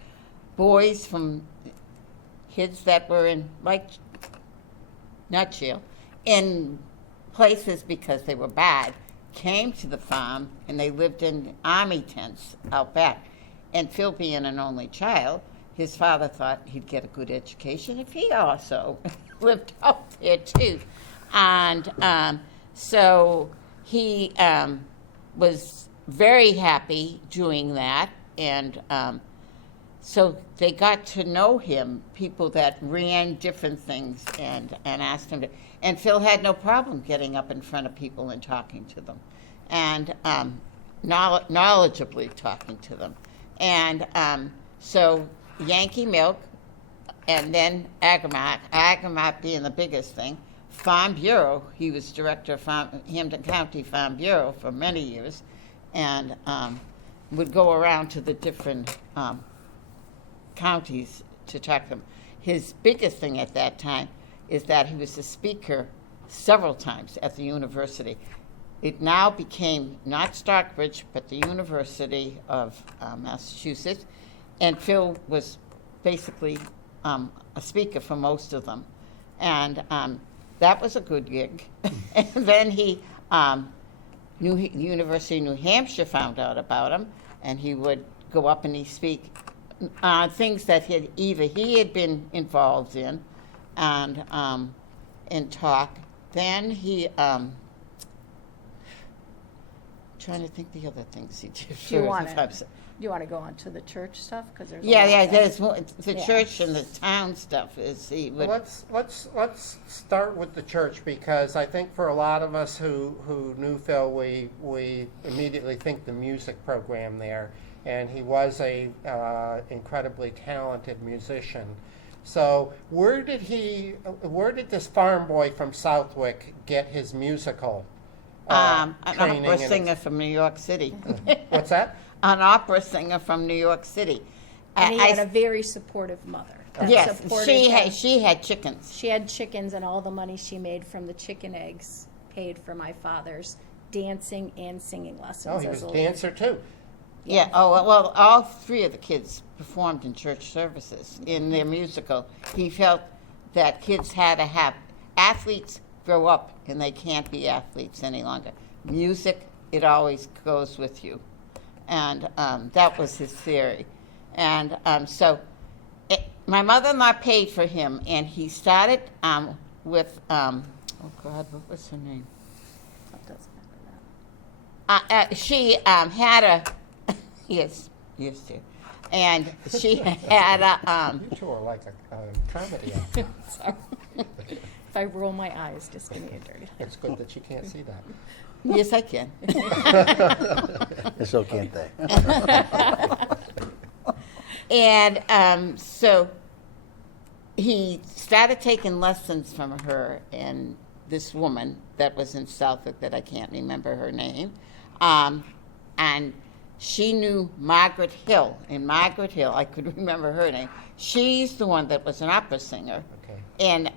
boys from kids that were in not jail, in places because they were bad, came to the farm and they lived in army tents out back. And Phil being an only child, his father thought he'd get a good education if he also lived out there too. And so he was very happy doing that. And so they got to know him, people that ran different things and asked him to. And Phil had no problem getting up in front of people and talking to them and knowledgeably talking to them. And so Yankee Milk and then Agrimat being the biggest thing. Farm Bureau, he was director of Hampden County Farm Bureau for many years, and would go around to the different counties to talk to them. His biggest thing at that time is that he was a speaker several times at the university. It now became not Stockbridge, but the University of Massachusetts, and Phil was basically a speaker for most of them. And that was a good gig. And then the University of New Hampshire found out about him, and he would go up and he'd speak things that he had been involved in, and talk. Then he trying to think the other things he did. Do you want to go on to the church stuff? Because there's There's more, the Yeah. church and the town stuff is he would. Let's start with the church, because I think for a lot of us who knew Phil, we immediately think the music program there, and he was a incredibly talented musician. So where did this farm boy from Southwick get his musical An training? opera and singer from New York City. What's that? An opera singer from New York City. And he had a very supportive mother. that yes, supported him. she had chickens. She had chickens, and all the money she made from the chicken eggs paid for my father's dancing and singing lessons. Oh, he was as a a dancer too. Yeah. Oh well, all three of the kids performed in church services in their musical. He felt that kids had to have athletes grow up and they can't be athletes any longer. Music, it always goes with you, and that was his theory. And my mother-in-law paid for him, and he started with oh God, what was her name? That doesn't matter She had a yes, dear. And she had a You two are like a comedy actor. Sorry. If I roll my eyes, just give me a dirty. It's good that you can't see that. yes, I can. And so can't they? And so he started taking lessons from her and this woman that was in Southwick that I can't remember her name. And she knew Margaret Hill. In Margaret Hill, I could remember her name. She's the one that was an opera singer in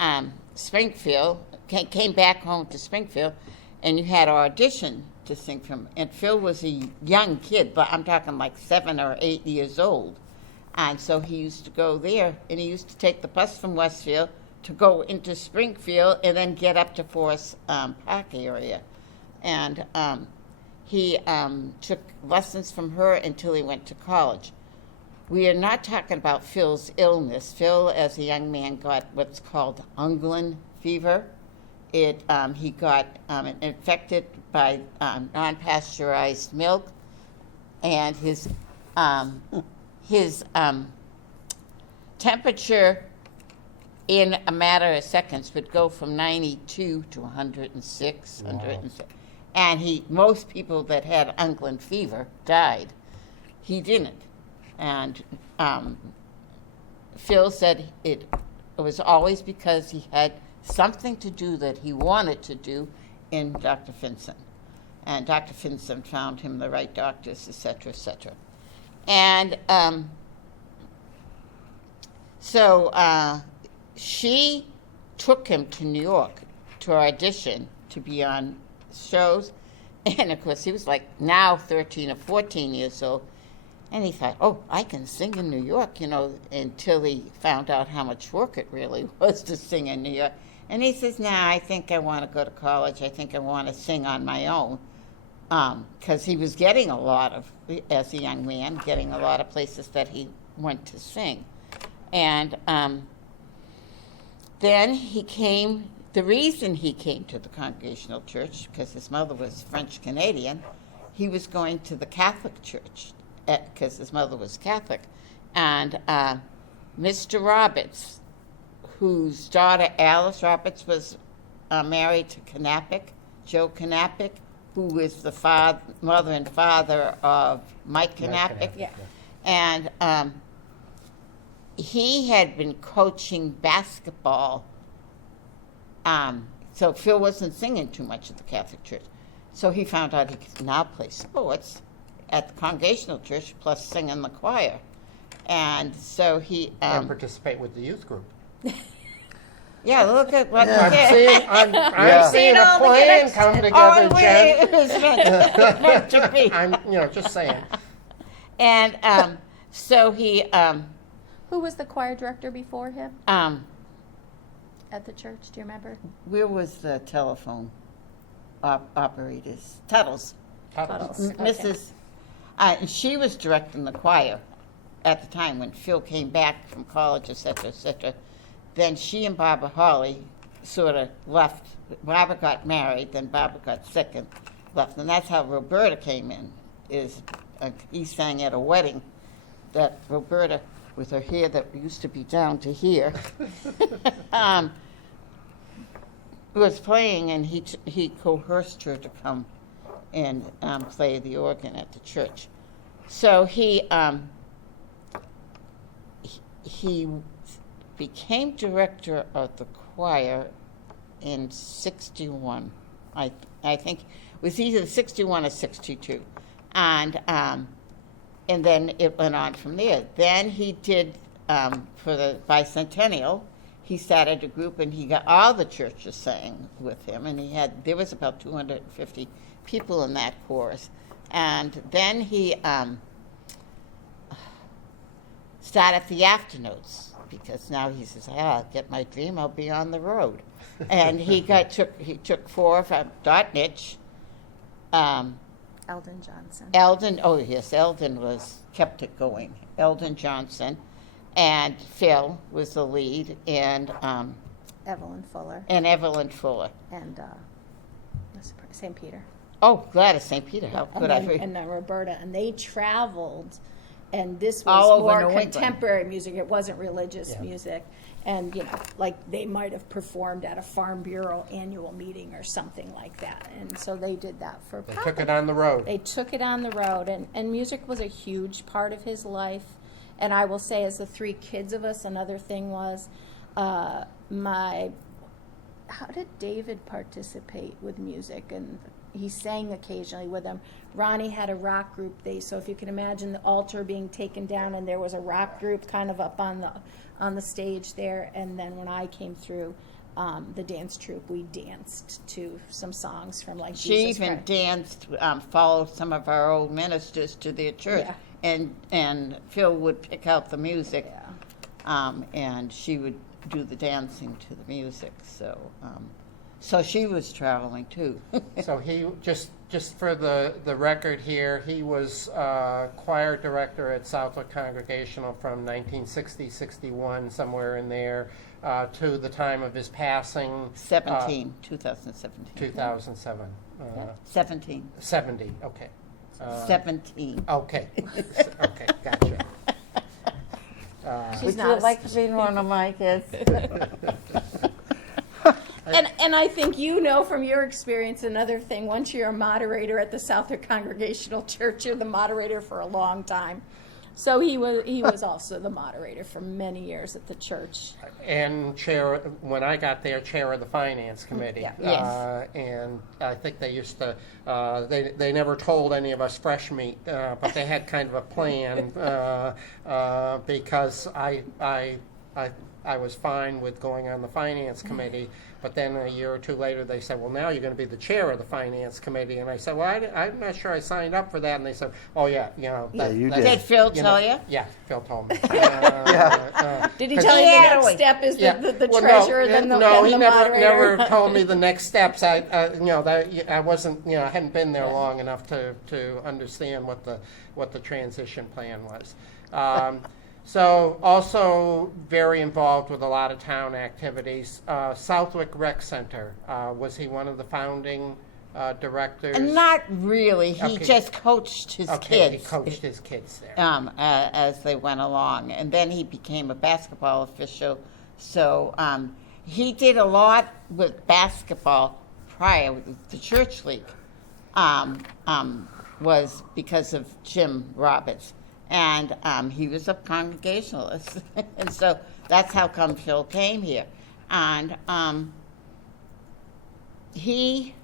Springfield, came back home to Springfield, and you had to audition to sing from. And Phil was a young kid, but I'm talking like 7 or 8 years old. And so he used to go there, and he used to take the bus from Westfield to go into Springfield and then get up to Forest Park area. And he took lessons from her until he went to college. We are not talking about Phil's illness. Phil, as a young man, got what's called England fever. He got infected by non-pasteurized milk, and his temperature in a matter of seconds would go from 92 to 106, 106. And most people that had England fever died. He didn't. And Phil said it was always because he had something to do that he wanted to do in Dr. Finson. And Dr. Finson found him the right doctors, et cetera, et cetera. And so she took him to New York to audition to be on shows. And of course, he was like now 13 or 14 years old. And he thought, oh, I can sing in New York, until he found out how much work it really was to sing in New York. And he says, nah, I think I want to go to college. I think I want to sing on my own. Because he was getting a lot of, as a young man, getting a lot of places that he went to sing. And then the reason he came to the Congregational Church, because his mother was French-Canadian, he was going to the Catholic Church, because his mother was Catholic. And Mr. Roberts, whose daughter Alice Roberts was married to Joe Knappich, who was the mother and father of Mike Knappich. Yeah. And he had been coaching basketball. So Phil wasn't singing too much at the Catholic Church. So he found out he could now play sports at the Congregational Church, plus sing in the choir. And so he... and participate with the youth group. Yeah, look at what I'm he did. seeing a plan come together, Jen. It was meant to be. I'm, just saying. And so he... Who was the choir director before him at the church? Do you remember? where was the telephone operators? Tuttles. Puddles. Okay. Mrs. And she was directing the choir at the time when Phil came back from college, et cetera, et cetera. Then she and Barbara Hawley sort of left. Barbara got married, then Barbara got sick and left. And that's how Roberta came in. He sang at a wedding that Roberta, with her hair that used to be down to here, was playing, and he coerced her to come and play the organ at the church. So he became director of the choir in 61. I think it was either 61 or 62. And then it went on from there. Then he did, for the bicentennial, he started a group, and he got all the churches sang with him, and there was about 250 people in that chorus. And then he started the afternoons, because now he says, I'll get my dream, I'll be on the road. And he took 4 from Dotnich. Eldon Johnson. Eldon kept it going. Eldon Johnson, and Phil was the lead, and Evelyn Fuller. And St. Peter. Oh, Gladys St. Peter. How could I forget? And then Roberta, and they traveled, and this All was over more New England. contemporary music. It wasn't religious music, and like they might have performed at a Farm Bureau annual meeting or something like that. And so they did that for. They took it on the road. They took it on the road, and music was a huge part of his life. And I will say, as the 3 kids of us, another thing was, how did David participate with music? And he sang occasionally with them. Ronnie had a rock group. So if you can imagine the altar being taken down, and there was a rock group kind of up on the stage there. And then when I came through, the dance troupe, we danced to some songs from like She Jesus even Christ. danced, followed some of our old ministers to their church, Yeah. and Phil would pick out the music, Yeah. and she would do the dancing to the music. So she was traveling too. So he, just for the record here, he was choir director at Southwick Congregational from 1960-61, somewhere in there, to the time of his passing. 2017. 2007. 17. 70, okay. 17. Okay, okay, gotcha. She's Would not you a- like to be one of my kids? And I think you know from your experience another thing. Once you're a moderator at the Southwick Congregational Church, you're the moderator for a long time. So he was also the moderator for many years at the church. And chair, when I got there, chair of the finance committee. Yeah. Yes. And I think they used to, they never told any of us fresh meat, but they had kind of a plan, because I was fine with going on the finance committee, but then a year or two later they said, well, now you're going to be the chair of the finance committee. And I said, well, I'm not sure I signed up for that. And they said, oh, yeah, you know. Yeah, you that's- did. Did Phil you tell know, you? Yeah, Phil told me. Did he tell you the Yeah. next step is Yeah. the Well, treasurer, then the no, then he the never moderator? told me the next steps. I wasn't, I hadn't been there long enough to understand what the transition plan was. So also very involved with a lot of town activities. Southwick Rec Center, was he one of the founding directors? Not really. He Okay. just coached his Okay, kids. he coached his kids there. As they went along. And then he became a basketball official. So he did a lot with basketball prior. The church league was because of Jim Roberts. And he was a Congregationalist. And so that's how come Phil came here. And he...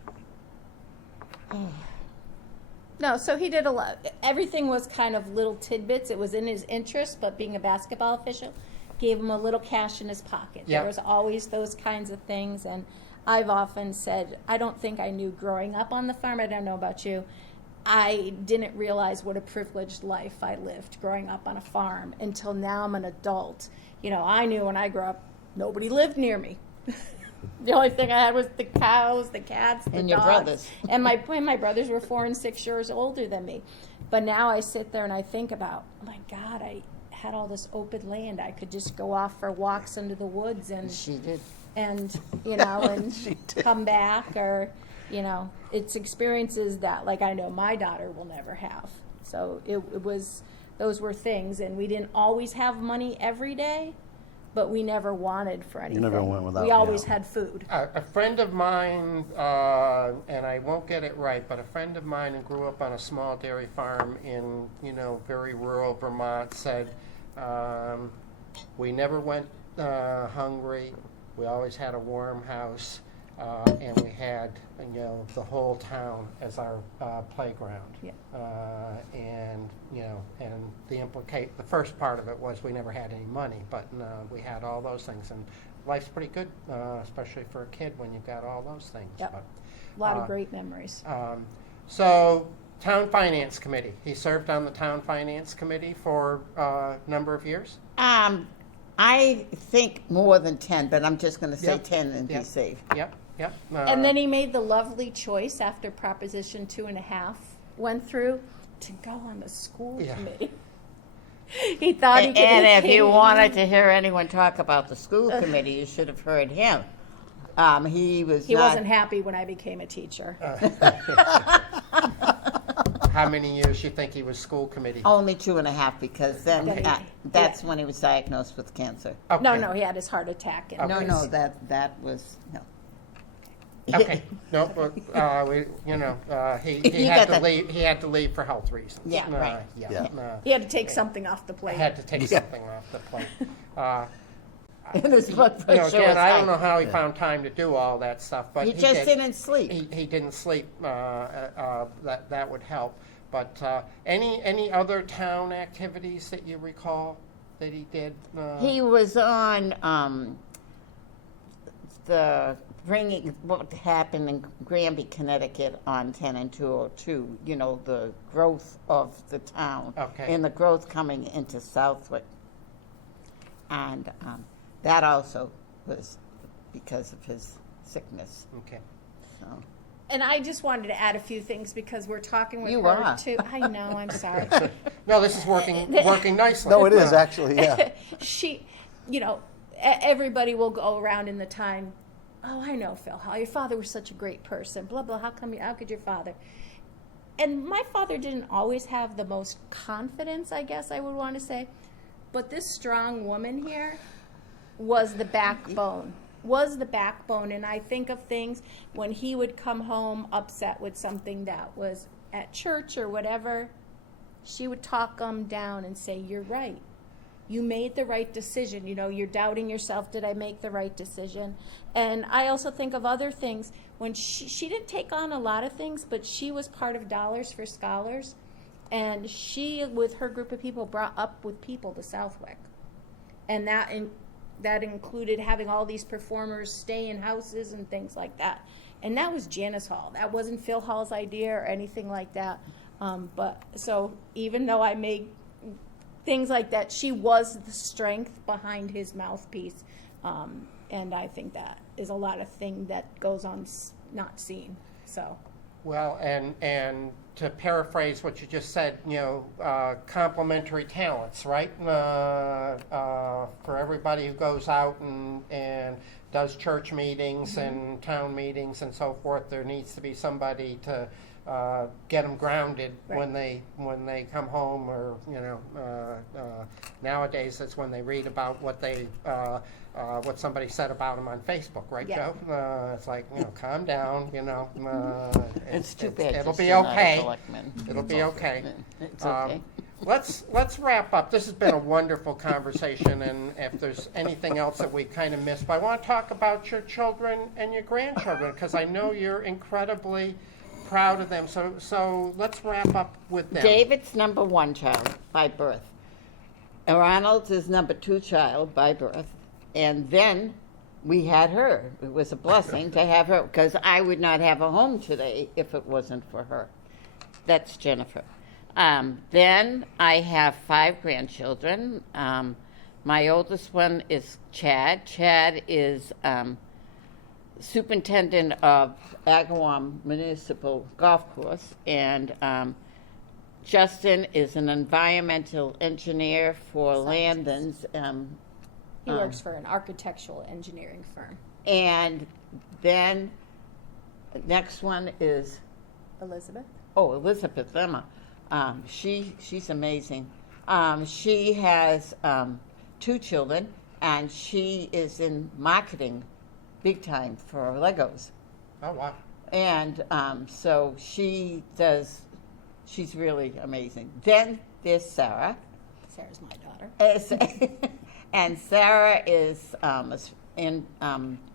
No, so he did a lot. Everything was kind of little tidbits. It was in his interest, but being a basketball official gave him a little cash in his pocket. Yeah. There was always those kinds of things. And I've often said, I don't think I knew growing up on the farm. I don't know about you. I didn't realize what a privileged life I lived growing up on a farm until now I'm an adult. You know, I knew when I grew up, nobody lived near me. The only thing I had was the cows, the cats, the And your dogs. brothers. And my brothers were 4 and 6 years older than me. But now I sit there and I think about, oh my God, I had all this open land. I could just go off for walks into the woods and She did. and She did. come back, or it's experiences that, like, I know my daughter will never have. So those were things, and we didn't always have money every day, but we never wanted for anything. never went without, We always yeah. had food. A friend of mine, and I won't get it right, but a friend of mine who grew up on a small dairy farm in, very rural Vermont said, we never went hungry. We always had a warm house, and we had, the whole town as our playground. Yeah. And the first part of it was we never had any money, but we had all those things, and life's pretty good, especially for a kid when you've got all those things. Yep. But, A lot of great memories. so, Town Finance Committee. He served on the Town Finance Committee for a number of years. I think more than 10, but I'm just going to say Yep. 10 and Yep. be safe. Yep. And then he made the lovely choice after Proposition 2.5 went through to go on the school Yeah. committee. He thought he could. And if you he- wanted to hear anyone talk about the school committee, you should have heard him. He wasn't happy when I became a teacher. how many years you think he was school committee? Only 2.5, because then Okay. that's when he was diagnosed with cancer. Okay. No, he had his heart attack. And No, that was no. Okay, no, he You had got to the- leave. He had to leave for health reasons. Yeah, right. Yeah. He had to take something off the plate. Had to take something off the plate. And his blood pressure was Again, I don't know high. how he found time to do all that stuff, but He just didn't sleep. He didn't sleep. That would help. But any other town activities that you recall that he did? He was on the bringing what happened in Granby, Connecticut on 10 and 202, the growth of the town. Okay. And the growth coming into Southwick. And that also was because of his sickness. Okay. So. And I just wanted to add a few things because we're talking with You her are. too. I know, I'm sorry. No, this is working nicely. No, it is actually, yeah. She, everybody will go around in the time, oh, I know, Phil, how your father was such a great person, blah, blah, how could your father? And my father didn't always have the most confidence, I guess I would want to say, but this strong woman here was the backbone. And I think of things when he would come home upset with something that was at church or whatever, she would talk him down and say, you're right. You made the right decision. You're doubting yourself. Did I make the right decision? And I also think of other things when she didn't take on a lot of things, but she was part of Dollars for Scholars. And she, with her group of people, brought up with people to Southwick. And that included having all these performers stay in houses and things like that. And that was Janice Hall. That wasn't Phil Hall's idea or anything like that. But so even though I made things like that, she was the strength behind his mouthpiece. And I think that is a lot of thing that goes on not seen. So. Well, and to paraphrase what you just said, complementary talents, right? For everybody who goes out and does church meetings and town meetings and so forth, there needs to be somebody to get them grounded when they come home, or nowadays it's when they read about what somebody said about them on Facebook, right, Yeah. Joe? It's like, calm down, It's too bad. It'll you're be still not a okay. selectman. It'll be okay. It's okay. Let's wrap up. This has been a wonderful conversation, and if there's anything else that we kind of missed, but I want to talk about your children and your grandchildren, because I know you're incredibly proud of them. So let's wrap up with them. David's number 1 child by birth. Ronald is number 2 child by birth. And then we had her. It was a blessing to have her, because I would not have a home today if it wasn't for her. That's Jennifer. Then I have 5 grandchildren. My oldest one is Chad. Chad is superintendent of Agawam Municipal Golf Course, and Justin is an environmental engineer for Landon's. He works for an architectural engineering firm. And then the next one is Elizabeth? Elizabeth Emma. She's amazing. She has 2 children, and she is in marketing big time for Legos. Oh, wow. And so she's really amazing. Then there's Sarah. Sarah's my daughter. And Sarah is in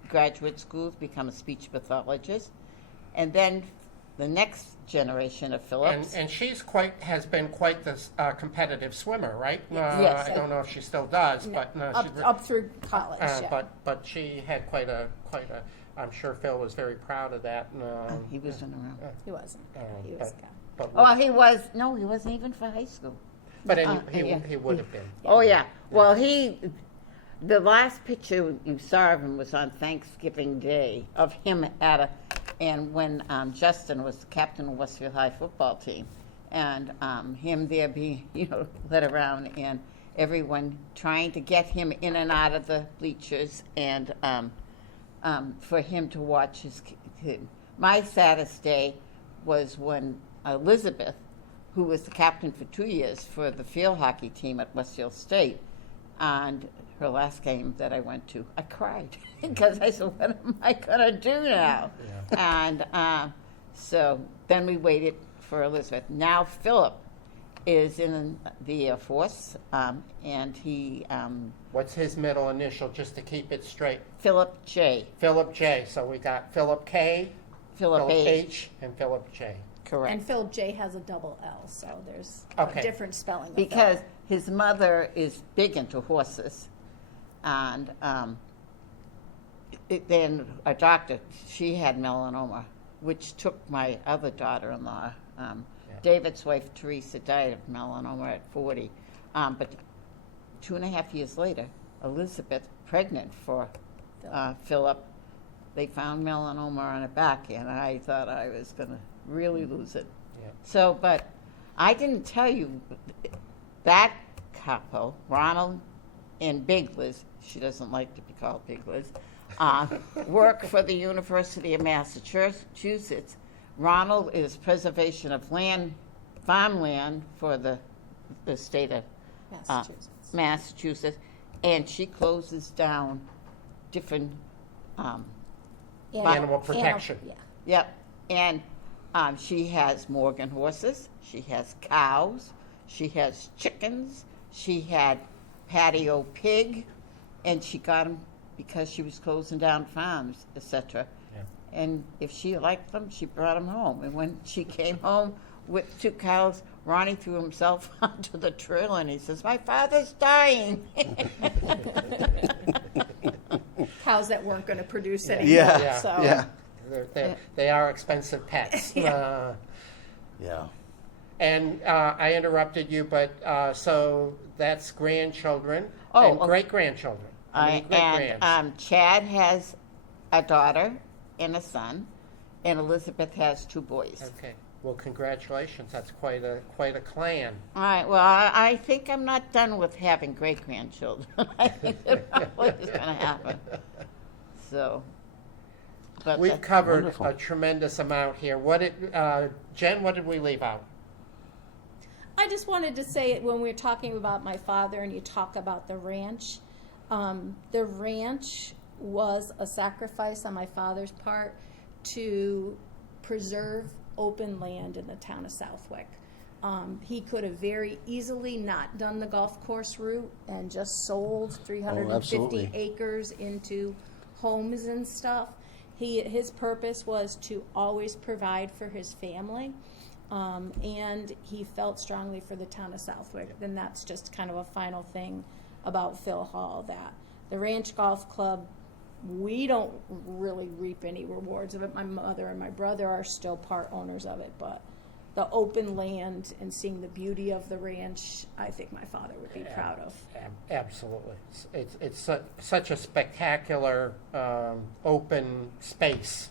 graduate school to become a speech pathologist. And then the next generation of Phillips. And she's has been quite the competitive swimmer, right? Yes. I don't know if she still does, No, but up through college, yeah. but she had quite a. I'm sure Phil was very proud of that. He wasn't around. He wasn't. He was gone. But He wasn't even for high school. But yeah. he would have been. Oh, yeah. Well, the last picture you saw of him was on Thanksgiving Day of him and when Justin was the captain of Westfield High football team, and him there being, led around, and everyone trying to get him in and out of the bleachers, and for him to watch his kid. My saddest day was when Elizabeth, who was the captain for 2 years for the field hockey team at Westfield State, and her last game that I went to, I cried because I said, what am I going to do now? And so then we waited for Elizabeth. Now Philip is in the Air Force, and he... What's his middle initial, just to keep it straight? Philip J. Philip J. So we got Philip K, Philip H, and Philip J. Correct. And Philip J has a double L, so there's Okay. a different spelling. of Because Philip. his mother is big into horses, and then a doctor, she had melanoma, which took my other daughter-in-law. David's wife, Teresa, died of melanoma at 40. But 2.5 years later, Elizabeth, pregnant for Philip, they found melanoma on her back, and I thought I was going to really lose it. Yeah. So, but I didn't tell you that couple, Ronald and Big Liz, she doesn't like to be called Big Liz, work for the University of Massachusetts. Ronald is preservation of land, farmland for the state of Massachusetts, and she closes down different Animal protection. Yep. And she has Morgan horses. She has cows. She has chickens. She had patio pig, and she got them because she was closing down farms, etc. Yeah. And if she liked them, she brought them home. And when she came home with 2 cows, Ronnie threw himself onto the trailer, and he says, "My father's dying." Cows that weren't going to produce anymore. Yeah, So. yeah, They are expensive pets. yeah. And I interrupted you, but so that's grandchildren Oh, and okay. great-grandchildren. Great-grands. And Chad has a daughter and a son, and Elizabeth has 2 boys. Okay. Well, congratulations. That's quite a clan. All right. Well, I think I'm not done with having great-grandchildren. I think that probably is going to happen. So, but We've covered wonderful. a tremendous amount here. Jen, what did we leave out? I just wanted to say, when we were talking about my father and you talk about the ranch was a sacrifice on my father's part to preserve open land in the town of Southwick. He could have very easily not done the golf course route and just sold 350 absolutely. acres into homes and stuff. His purpose was to always provide for his family. And he felt strongly for the town of Southwick. And that's just kind of a final thing about Phil Hall, that the Ranch Golf Club, we don't really reap any rewards of it. My mother and my brother are still part owners of it, but the open land and seeing the beauty of the ranch, I think my father would be proud of. Absolutely. It's such a spectacular open space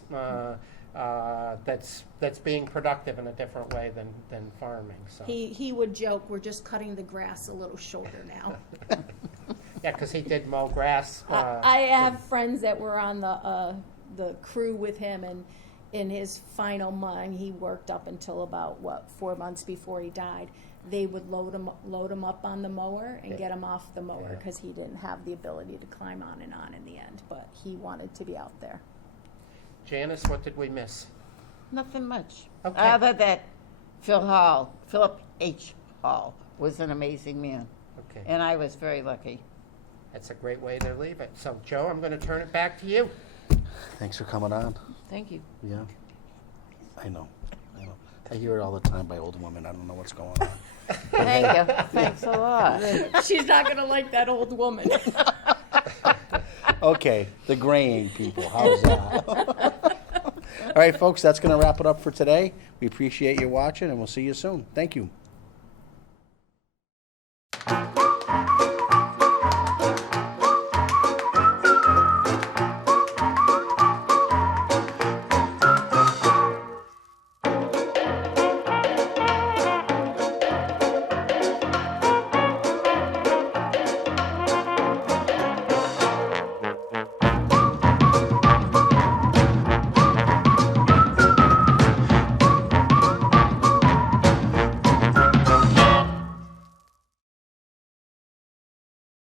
that's being productive in a different way than farming. So. He would joke, we're just cutting the grass a little shorter now. Yeah, because he did mow grass. I have friends that were on the crew with him, and in his final month, he worked up until about 4 months before he died. They would load him up on the mower and get him off the mower because he didn't have the ability to climb on in the end, but he wanted to be out there. Janice, what did we miss? nothing much. Okay. Other than Philip H. Hall was an amazing man. Okay. And I was very lucky. That's a great way to leave it. So, Joe, I'm going to turn it back to you. Thanks for coming on. Thank you. Yeah, I know. I hear it all the time by old women. I don't know what's going on. Thank you. Thanks a lot. She's not going to like that old woman. Okay, the graying people. How's that? All right, folks, that's going to wrap it up for today. We appreciate you watching, and we'll see you soon. Thank you.